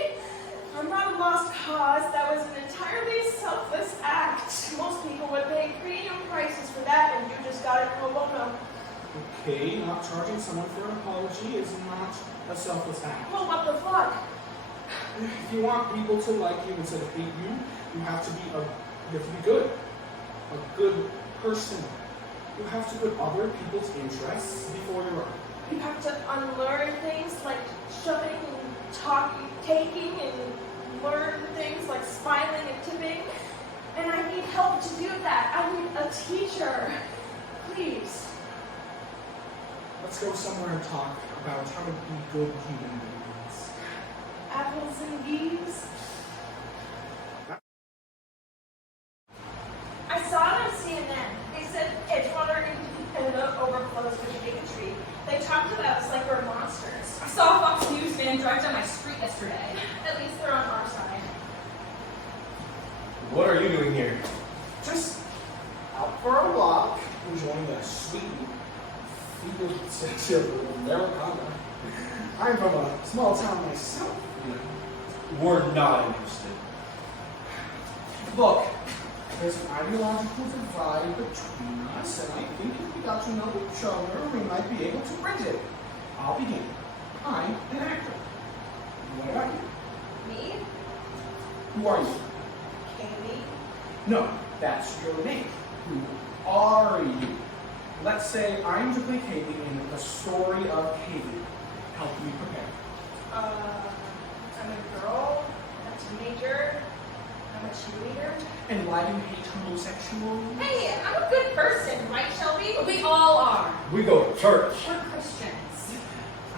I'm not a lost cause. That was an entirely selfless act. Most people would pay premium prices for that, and you just got it pro bono. Okay, not charging someone for an apology is not a selfless act. Well, what the fuck? If you want people to like you instead of hate you, you have to be good. A good person. You have to put other people's interests before your own. You have to unlearn things like shoving and talking, taking, and learn things like smiling and tipping. And I need help to do that. I need a teacher. Please. Let's go somewhere and talk about how to be good human beings. Apples and geese. I saw it on CNN. They said Edgewater in Canada overflows with bigotry. They talked about us like we're monsters. I saw a Fox News van drive down my street yesterday. At least they're on our side. What are you doing here? Just out for a walk, enjoying the sweet field of Americana. I'm from a small town myself, you know. We're not interested. Look, there's an ideological divide between us, and I think if we got to know each other, we might be able to bridge it. I'll begin. I'm an actor. What about you? Me? Who are you? Kaylee? No, that's your name. Who are you? Let's say I'm to play Kaylee in the story of Kaylee. Help me prepare. I'm a girl, a teenager, I'm a cheerleader. And why do you hate homosexuals? Hey, I'm a good person, right, Shelby? We all are. We go to church. We're Christians.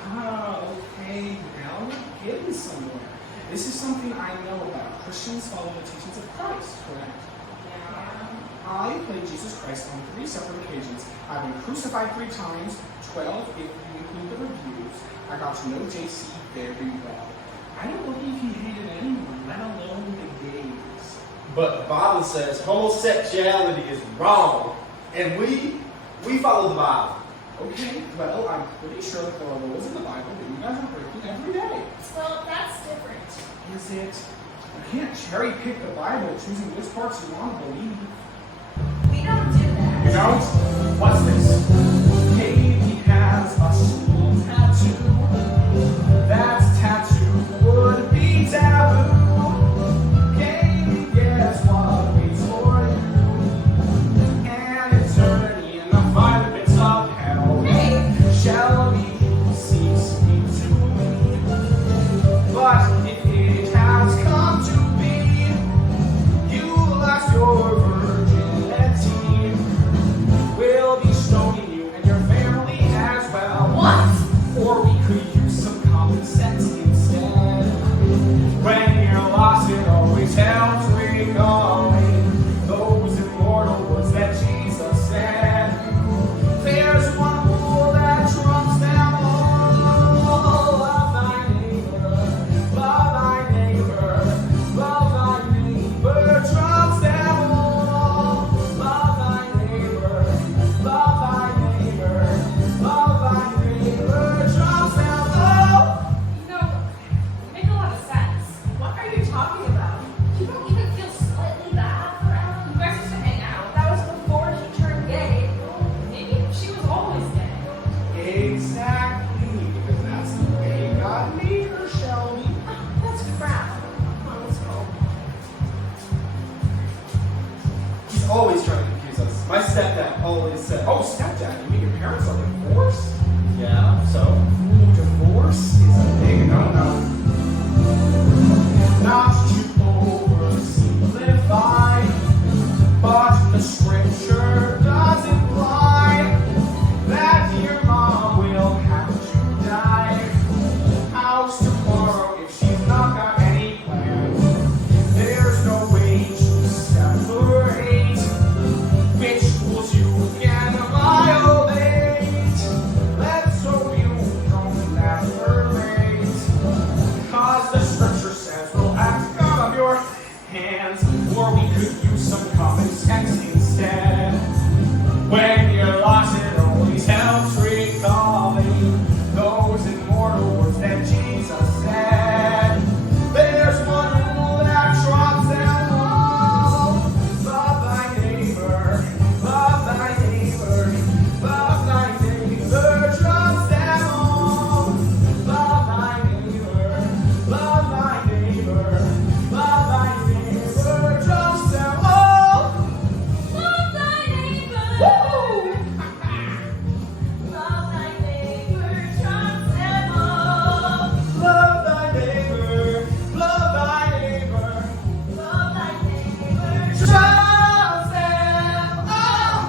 Ah, okay, now we're getting somewhere. This is something I know about. Christians follow the teachings of Christ, correct? I played Jesus Christ on 3 separate occasions. I've been crucified 3 times, 12 if you include the reviews. I got to know JC very well. I don't believe he hated anyone, let alone the gays. But the Bible says homosexuality is wrong. And we follow the Bible. Okay, well, I'm pretty sure that there are rules in the Bible that you guys are breaking every day. Well, that's different. Is it? You can't cherry pick the Bible, choosing which parts you want to believe. We don't do that. You don't? What's this? Katie has a school tattoo. That tattoo would be taboo. Katie gets what waits for you. An eternity in the 5 bits of hell. Hey! Shelby seems sweet to me. But if it has come to be, you lost your virginity. We'll be stoning you and your family as well. What? Or we could use some common sense instead. When you're lost, it always helps recalling those immortal words that Jesus said. There's one rule that trumps them all. Love thy neighbor, love thy neighbor, love thy neighbor trumps them all. Love thy neighbor, love thy neighbor, love thy neighbor trumps them all. You know, you make a lot of sense. What are you talking about? You don't even feel slightly bad for Ellen. You guys used to hang out. That was before she turned gay. Maybe she was always gay. Exactly, because that's the way God made her, Shelby. That's crap. Come on, let's go. He's always trying to confuse us. My stepdad always said, Oh, stepdad, you mean your parents are divorced? yeah, so? Ooh, divorce is a big no-no. Not to hands, or we could use some common sense instead. When you're lost, it always helps recalling those immortal words that Jesus said. There's one rule that trumps them all: love thy neighbor, love thy neighbor, love thy neighbor, trumps them all. Love thy neighbor, love thy neighbor, love thy neighbor, trumps them all. Love thy neighbor. Woo! Love thy neighbor, trumps them all. Love thy neighbor, love thy neighbor, Love thy neighbor, trust them all.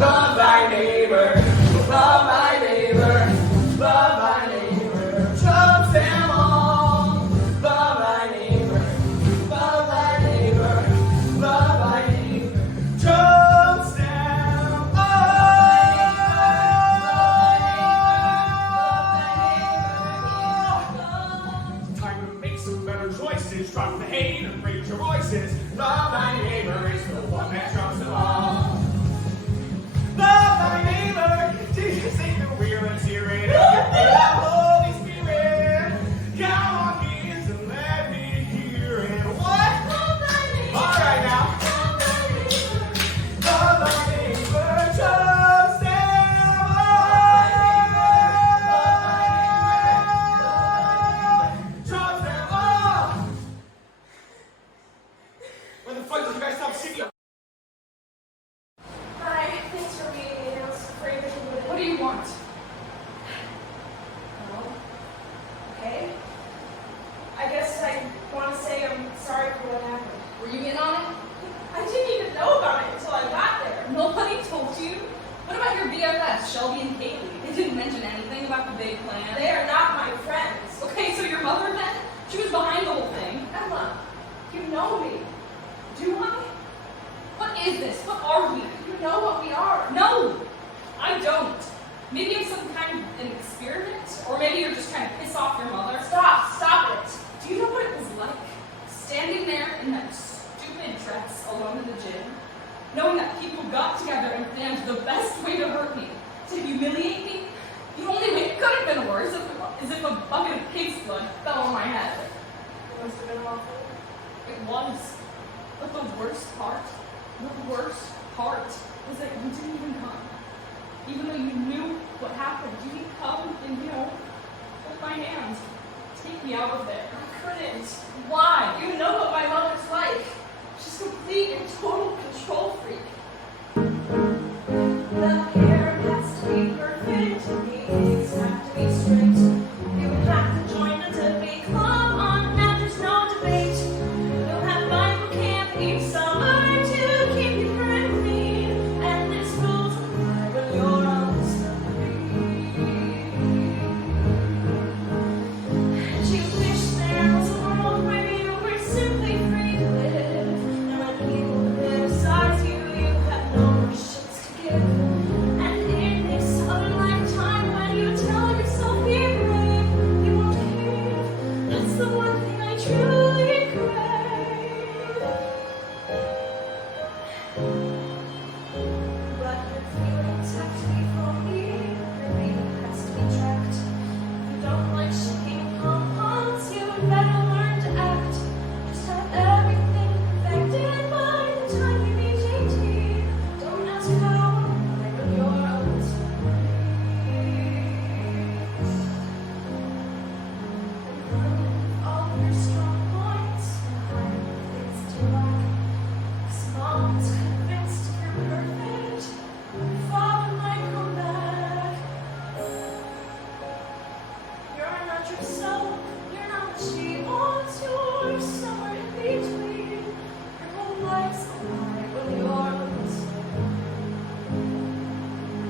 Love thy neighbor, love thy neighbor, love thy neighbor, trumps them all. Love thy neighbor, love thy neighbor, love thy neighbor, trumps them all. Time to make some better choices, drop the hate and raise your voices. Love thy neighbor is the one that trumps them all. Love thy neighbor, Jesus take the wheel and steer it. Holy Spirit, come on kids and let me hear it. What? love thy neighbor. All right now. Love thy neighbor. Love thy neighbor, trust them all. Trust them all. When the fuck did you guys stop singing? Hi, thanks for meeting me. I was afraid that you would. What do you want? Well, okay. I guess I want to say I'm sorry for what happened. Were you in on it? I didn't even know about it until I got there. Nobody told you? What about your BFFs, Shelby and Kaylee? They didn't mention anything about the big plan. They are not my friends. Okay, so your mother then? She was behind the whole thing. Emma, you know me. Do I? What is this? What are we? You know what we are. No! I don't. Maybe it's some kind of an experiment? Or maybe you're just trying to piss off your mother? Stop it. Do you know what it was like? Standing there in that stupid dress alone in the gym, knowing that people got together and planned the best way to hurt me, to humiliate me? The only way it could have been worse is if a bucket of pig's blood fell on my head. It must have been awful. It was. But the worst part was that you didn't even come. Even though you knew what happened, you didn't come and, hold my hand. Take me out of there. I couldn't. Why? You know what my mother's like. She's complete and total control freak. The hair has to be perfect, the knees have to be straight. You have to join the debate club on that, there's no debate. You'll have Bible camp each summer to keep you current clean. And this rules apply when you're on the submarine. You wish there was a world where you were simply free to live. And when people criticize you, you have no more shits to give. And in this other lifetime, when you tell yourself be brave, you won't cave. That's the one thing I truly crave. But your feelings have to be phony, your being has to be tracked. If you don't like shaking pom-poms, you better learn to act. Just have everything perfected by the time you meet JT. Don't ask how, like when you're on the all of your strong points and hide the things that you lack. 'Cause mom's convinced if you're perfect, your father might come back. You're not yourself, you're not what she wants, you're somewhere in between. Your whole life's a lie when you're alone.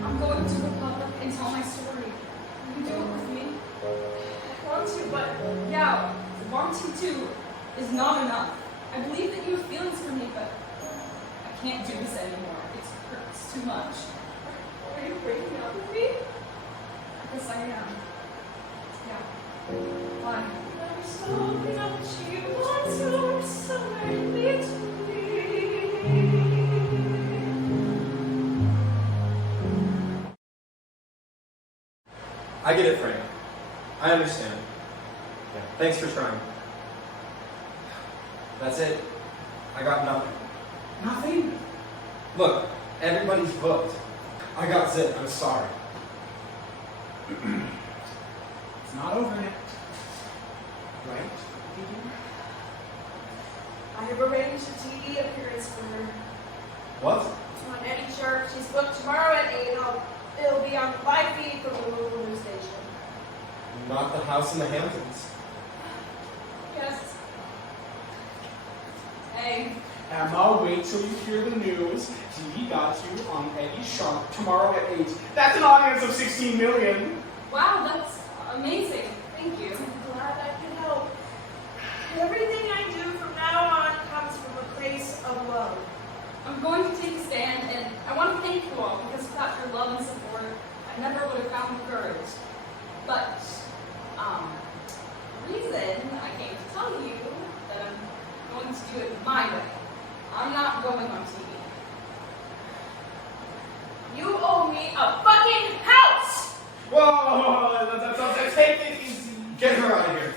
I'm going to the public and tell my story. wanting to is not enough. I believe that you have feelings for me, but I can't do this anymore. It hurts too much. Are you breaking up with me? Yes, I am. Yeah. Why? I'm so much you want to separate between. I get it, Frank. I understand. Yeah. Thanks for trying. That's it. I got nothing. Nothing? Look, everybody's booked. I got zip. I'm sorry. It's not over yet. Right? I have arranged a TV appearance for her. What? On Eddie Sharp. She's booked tomorrow at 8. It'll be on the live feed from the local news station. Not the house in the Hamptons. Yes. Hey. Emma, wait till you hear the news. TV got you on Eddie Sharp tomorrow at 8. That's an audience of 16 million. Wow, that's amazing. Thank you. I'm glad I could help. Everything I do from now on comes from a place of love. I'm going to take a stand, and I want to thank you all, because without your love and support, I never would have found the courage. But, the reason I came to tell you that I'm going to do it my way. I'm not going on TV. You owe me a fucking house! Whoa, take it easy. Get her out of here.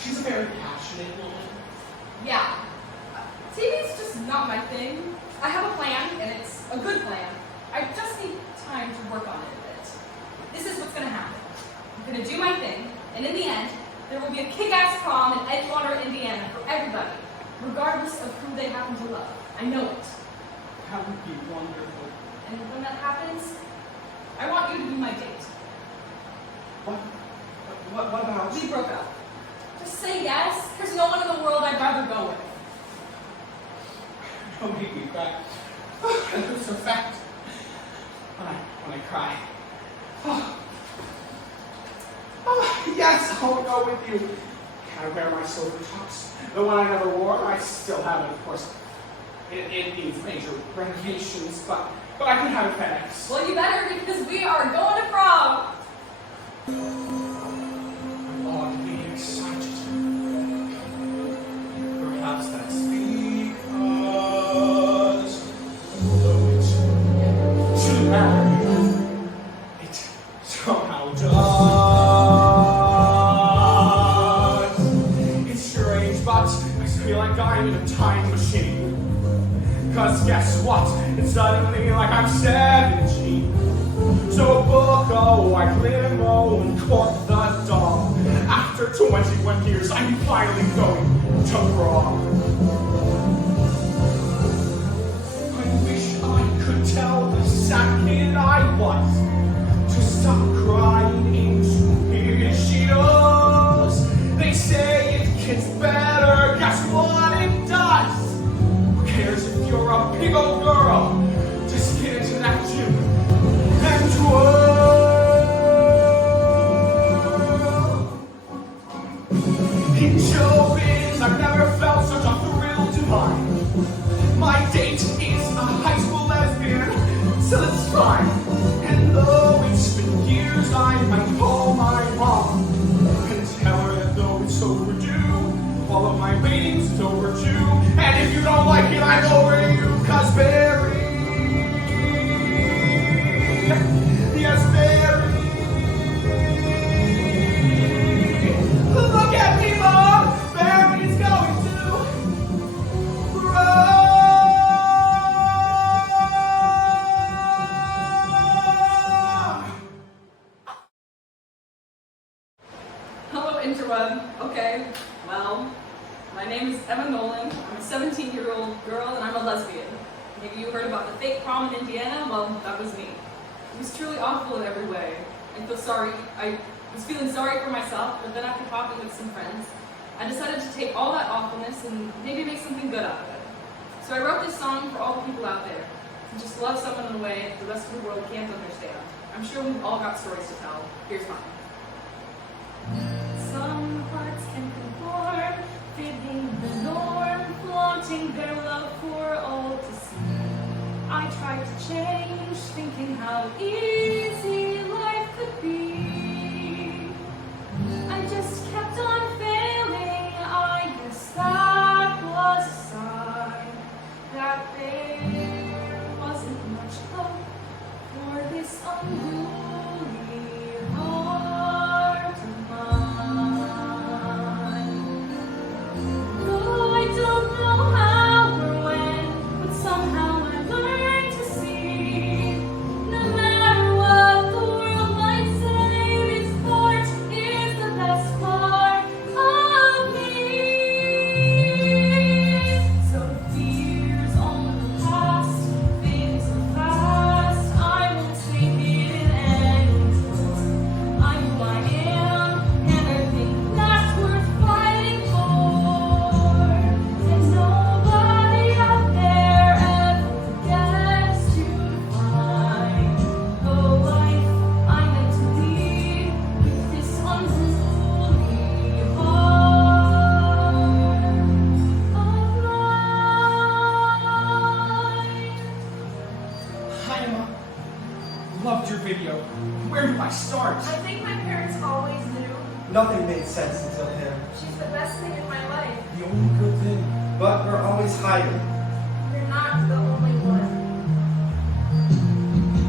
She's a very passionate woman. Yeah. TV's just not my thing. I have a plan, and it's a good plan. I just need time to work on it a bit. This is what's gonna happen. I'm gonna do my thing, and in the end, there will be a kick-ass prom in Edgewater, Indiana for everybody, regardless of who they happen to love. I know it. That would be wonderful. And when that happens, I want you to be my date. What about? We broke up. Just say yes. There's no one in the world I'd rather go with. Don't make me cry. And it's a fact. When I cry. Yes, I'll go with you. Can I wear my silver tops? The one I never wore. I still have it, of course. It needs major renovations, but I can have it FedEx. Well, you better, because we are going to prom. I'm oddly excited. Perhaps that's because although it shouldn't matter, it somehow does. It's strange, but I feel like I'm in a time machine. Cause guess what? It's suddenly like I'm 17. So book a white limo and court the dog. After 21 years, I'm finally going to prom. I wish I could tell the second I was to stop crying into his Cheetos. They say it gets better, guess what it does? Who cares if you're a big old girl? Just get into that gym and twirl. In showbiz, I've never felt such a thrill divine. My date is a high school lesbian, so it's fine. And though it's been years, I might call my mom and tell her that though it's overdue, all of my waiting's is overdue. And if you don't like it, I'm over you, cause Barry, yes, Barry. Look at me, Mom! Barry's going to grow. Hello, interweb. Okay, well, my name is Emma Nolan. I'm a 17-year-old girl, and I'm a lesbian. Maybe you heard about the fake prom in Indiana? Well, that was me. It was truly awful in every way. I was feeling sorry for myself, but then after talking with some friends, I decided to take all that awfulness and maybe make something good out of it. So I wrote this song for all the people out there who just love someone in a way the rest of the world can't understand. I I'm sure we've all got stories to tell. Here's mine. Some hearts can conform, fitting the norm, flaunting their love for all to see. I tried to change, thinking how easy life could be. I just kept on failing, I guess that was a sign that there wasn't much hope for this unruly heart of mine. Though I don't know how or when, but somehow I learned to see. No matter what the world might say, this part is the best part of me. So fears on the past, fading so fast, I won't take it anymore. I'm who I am, and I think that's worth fighting for. And nobody out there ever gets to define the life I meant to lead with this unruly heart of mine. Hi, Emma. Loved your video. Where do I start? I think my parents always knew. Nothing made sense until him, She's the best thing in my life. The only good thing. but we're always hiding. You're not the only one.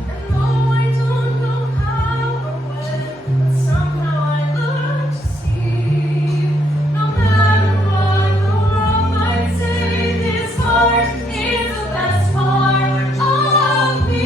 And though I don't know how or when, but somehow I learned to see. No matter what the world might say, this heart is the best part of me.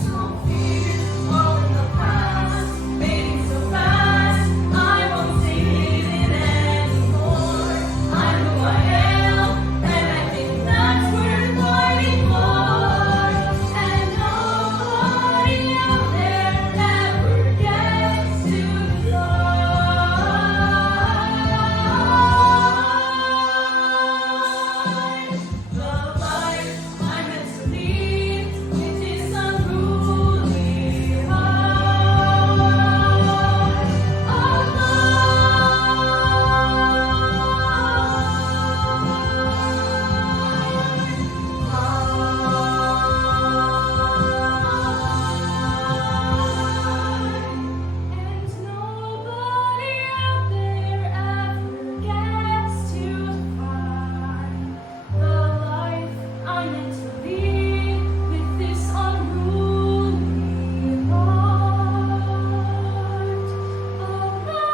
Some fears all in the past, fading so fast, I won't take it anymore. I'm who I am, and I think that's worth fighting for. And nobody out there ever gets to decide the life I'm meant to lead with this unruly heart of mine. And nobody out there ever gets to define the life I'm meant to lead with this unruly heart of mine.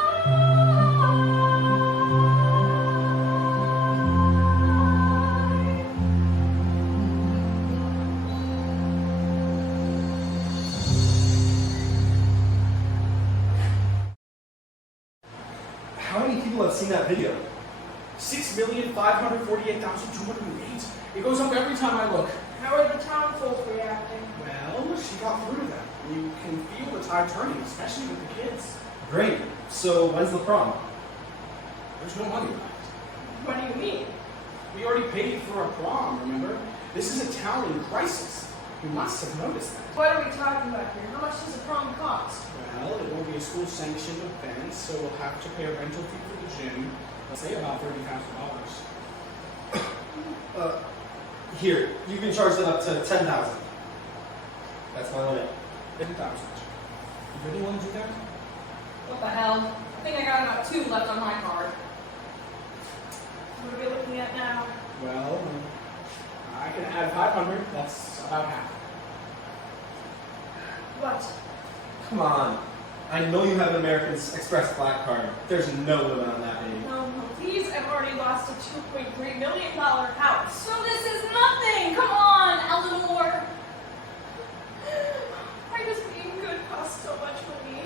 How many people have seen that video? 6,548,208. It goes up every time I look. How are the town folk reacting? Well, she got through to them. You can feel the tide turning, especially with the kids. Great. So when's the prom? There's no money left. What do you mean? We already paid for a prom, remember? This is a town in crisis. You must have noticed that. What are we talking about here? How much does a prom cost? Well, it won't be a school-sanctioned event, so we'll have to pay a rental fee for the gym. Let's say about $30,000. Here, you can charge that up to 10,000. That's my limit. 50,000. You really want to do that? What the hell? I think I got about 2 left on my card. What are we looking at now? Well, I can add 500. That's about half. What? Come on. I know you have an American Express black card. There's no limit on that, baby. No, please, I've already lost a $2.3 million house. So this is nothing! Come on, Eleanor! Why does being good cost so much for me?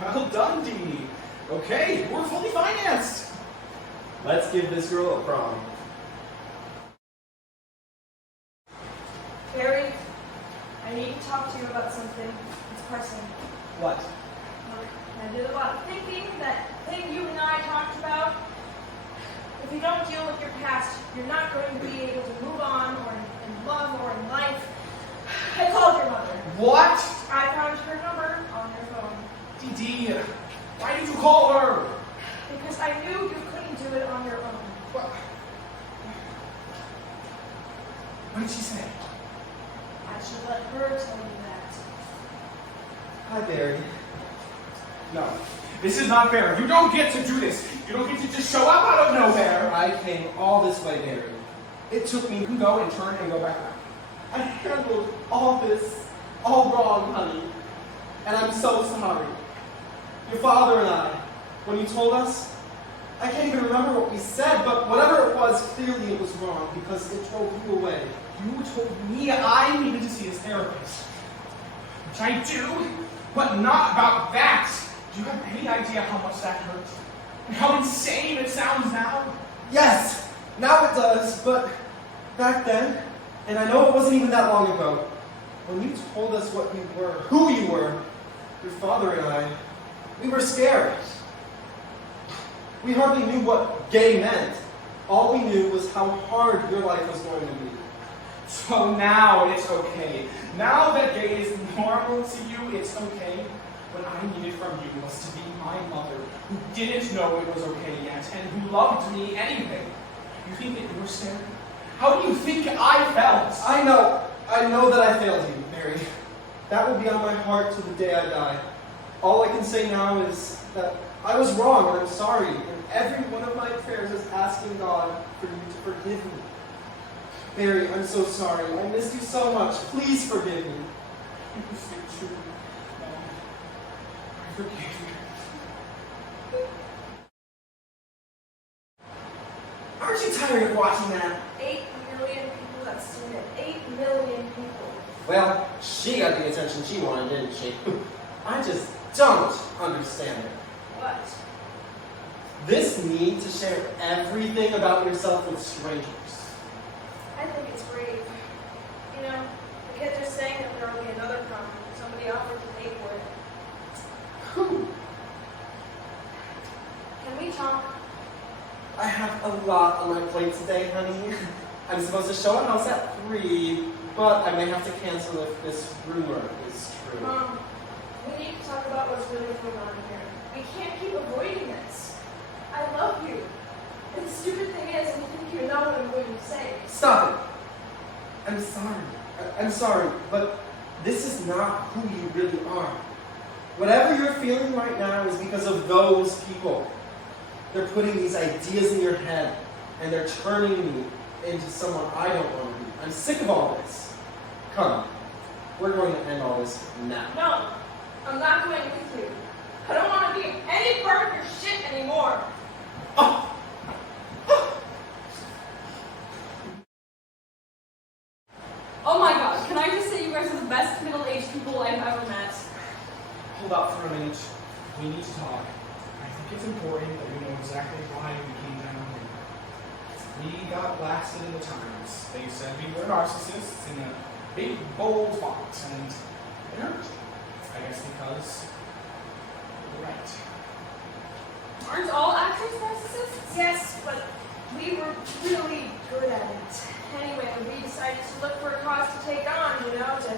Well done, Dee. Okay, we're fully financed. Let's give this girl a prom. Barry, I need to talk to you about something. It's personal. What? Look, I did a lot of thinking. That thing you and I talked about. If you don't deal with your past, you're not going to be able to move on or in love or in life. I called your mother. What? I found her number on your phone. Dee Dee, why did you call her? Because I knew you couldn't do it on your own. What did she say? I should let her tell you that. Hi, Barry. No, this is not fair. You don't get to do this. You don't get to just show up out of nowhere. I came all this way, Barry. It took me to go and turn and go back around. I handled all this all wrong, honey. And I'm so sorry. Your father and I, when you told us, I can't even remember what we said, but whatever it was, clearly it was wrong because it drove you away. You told me I needed to see a therapist. Which I do, but not about that. Do you have any idea how much that hurt? And how insane it sounds now? Yes, now it does, but back then, and I know it wasn't even that long ago, when you told us what you were, who you were, your father and I, we were scared. We hardly knew what gay meant. All we knew was how hard your life was going to be. So now it's okay. Now that gay is normal to you, it's okay. What I needed from you was to be my mother, who didn't know it was okay yet, and who loved me anyway. You think that you were scared? How do you think I felt? I know that I failed you, Mary. That will be on my heart to the day I die. All I can say now is that I was wrong and I'm sorry, and every one of my prayers is asking God for you to forgive me. Mary, I'm so sorry. I missed you so much. Please forgive me. I forgive you. Aren't you tired of watching that? 8 million people have seen it. 8 million people. Well, she got the attention she wanted, didn't she? I just don't understand it. What? This need to share everything about yourself with strangers. I think it's brave. You know, the kids are saying that there will be another prom. Somebody offered to pay for it. Who? Can we talk? I have a lot on my plate today, honey. I'm supposed to show a house at 3, but I may have to cancel if this rumor is true. Mom, we need to talk about what's really going on here. We can't keep avoiding this. I love you. And the stupid thing is, I think you know what I'm going to say. Stop it. I'm sorry. I'm sorry, but this is not who you really are. Whatever you're feeling right now is because of those people. They're putting these ideas in your head, and they're turning me into someone I don't want to be. I'm sick of all this. Come, we're going to end all this now. No, I'm not going with you. I don't want to be any part of your shit anymore. Oh. Oh my god, can I just say you guys are the best middle-aged people I've ever met? Hold up for a minute. We need to talk. I think it's important that we know exactly why we came down here. We got blasted in the Times. They said we were narcissists in a big, bold box, and it hurt. I guess because we're right. Aren't all actors narcissists? Yes, but we were really good at it. Anyway, we decided to look for a cause to take on, you know, to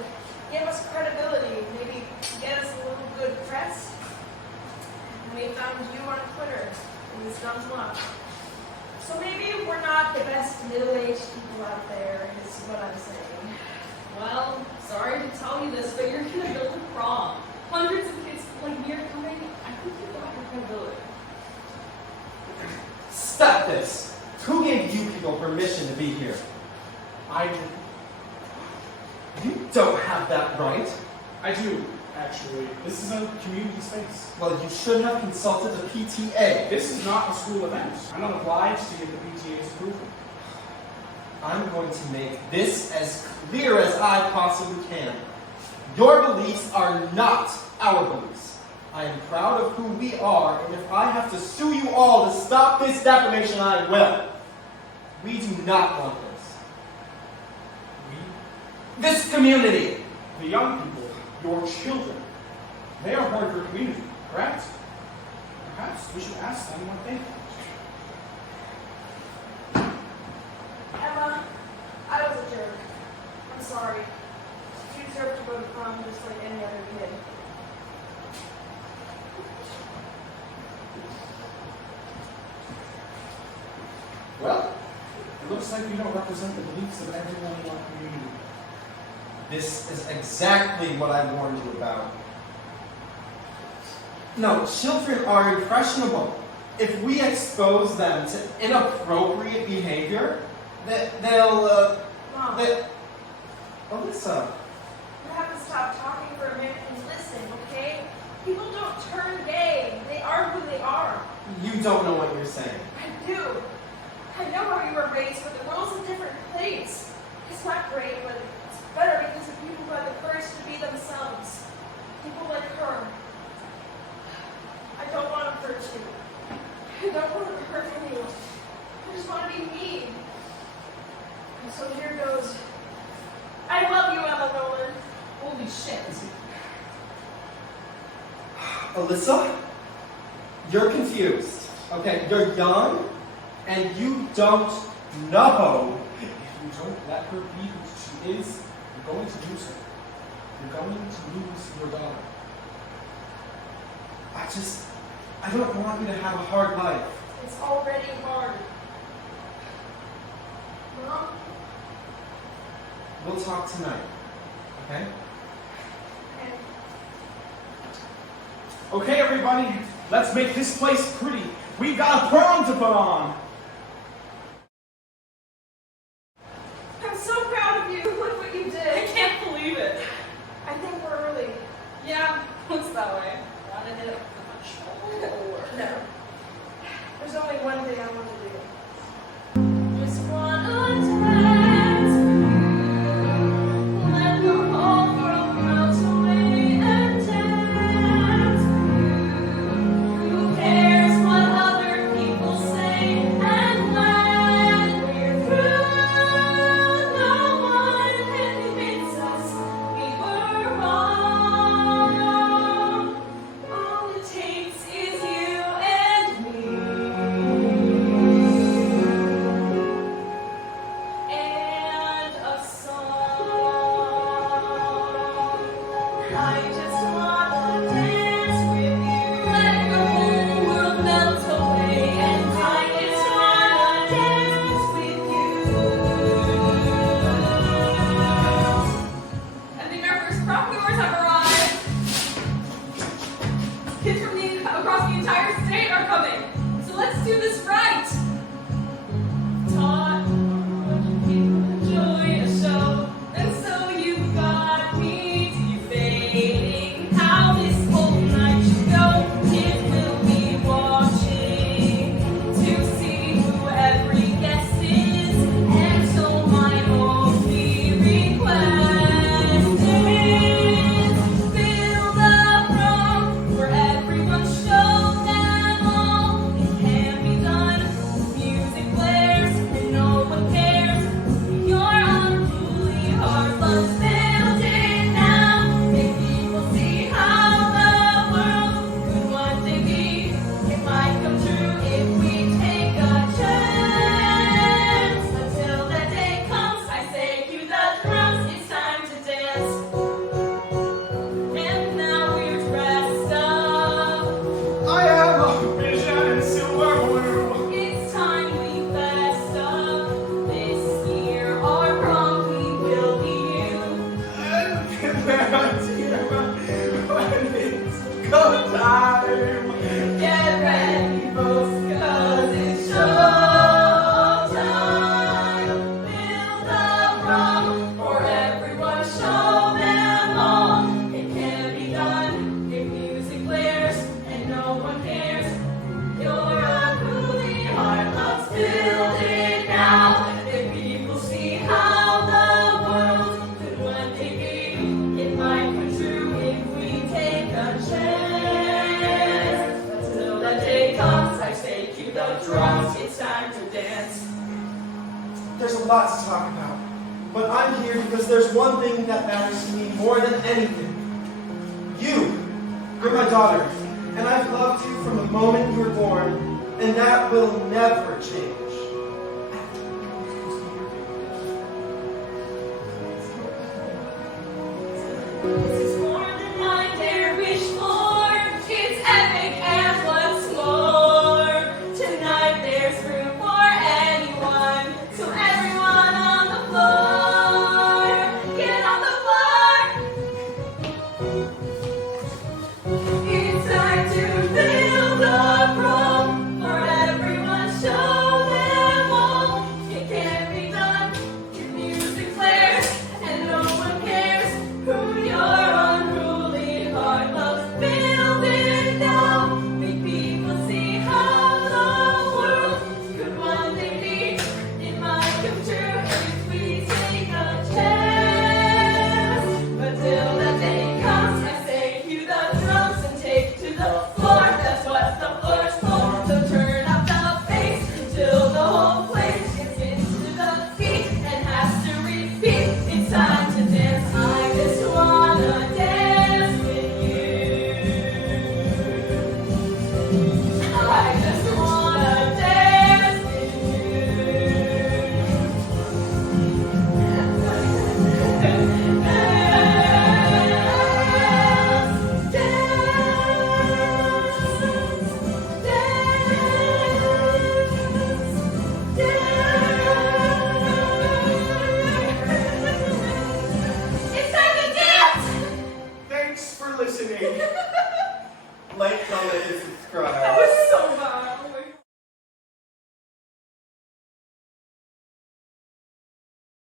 give us credibility, maybe get us a little good press. And we found you on Twitter. It was dumb luck. So maybe we're not the best middle-aged people out there, is what I'm saying. Well, sorry to tell you this, but you're gonna build a prom. Hundreds of kids like me are coming. I think you've got your credibility. Stop this. Who gave you people permission to be here? I do. You don't have that right. I do, actually. This is a community space. Well, you should have consulted the PTA. This is not a school event. I'm not obliged to give the PTA's approval. I'm going to make this as clear as I possibly can. Your beliefs are not our beliefs. I am proud of who we are, and if I have to sue you all to stop this defamation, I will. We do not want this. This community. The young people, your children, they are part of your community, correct? Perhaps we should ask them what they sorry. You deserve to go to prom just like any other kid. Well, it looks like you don't represent the beliefs of everyone in our community. This is exactly what I warned you about. No, children are impressionable. If we expose them to inappropriate behavior, they'll, Mom, Alyssa, you have to stop talking for a minute and listen, okay? People don't turn gay. They are who they are. you don't know what you're saying. I do. I know how you were raised, but the world's a different place. It's not great, but it's better because of people who have the courage to be themselves. People like her. I don't want to hurt you. I don't want to hurt you. I just want to be me. And so here goes. I love you, Emma Nolan. Holy shit. Alyssa, you're confused. Okay, you're young, and you don't know. If you don't let her be who she is, you're going to lose her. You're going to lose your daughter. I don't want you to have a hard life. It's already hard. Mom? We'll talk tonight, okay? And Okay, everybody, let's make this place pretty. We've got a prom to put on. I'm so proud of you. Look what you I did. can't believe it. I think we're early. Yeah, looks that way. Wanted it much more. No. There's only one thing I want to do. Just wanna dance with you. Let the whole world melt away and dance with you. Who cares what other people say? And when we're through, no one can convince us we were wrong. All it takes is you and me. And a song. I just wanna dance with you. Let the whole world melt away. And I just wanna dance with you. I think our first prom-goers have arrived. Kids from across the entire state are coming. So let's do this right. Taught what people enjoy a show, and so you got me debating how this whole night should go. Kids will be watching to see who every guest is, and so my only request is build a prom where everyone shows them all. It can be done. Music blares and no one cares. Your unruly heart loves building now. If people see how the world could one day be, it might come true if we take a chance. Until that day comes, I say cue the drums, it's time to dance. And now we're dressed up. I am a vision in silver blue. It's time we fessed up. This year our prom queen will be you. And when it's go time. Get ready, folks, 'cause it's show time. Build a prom for everyone, show them all. It can be done if music blares and no one cares. Your unruly heart loves building now. If people see how the world could one day be, it might come true if we take a chance. Until that day comes, I say cue the drums, it's time to dance. There's a lot to talk about, but I'm here because there's one thing that matters to me more than anything. You're my daughter, and I've loved you from the moment you were born, and that will never change. Thanks for listening. Like, comment, and subscribe. That was so bad.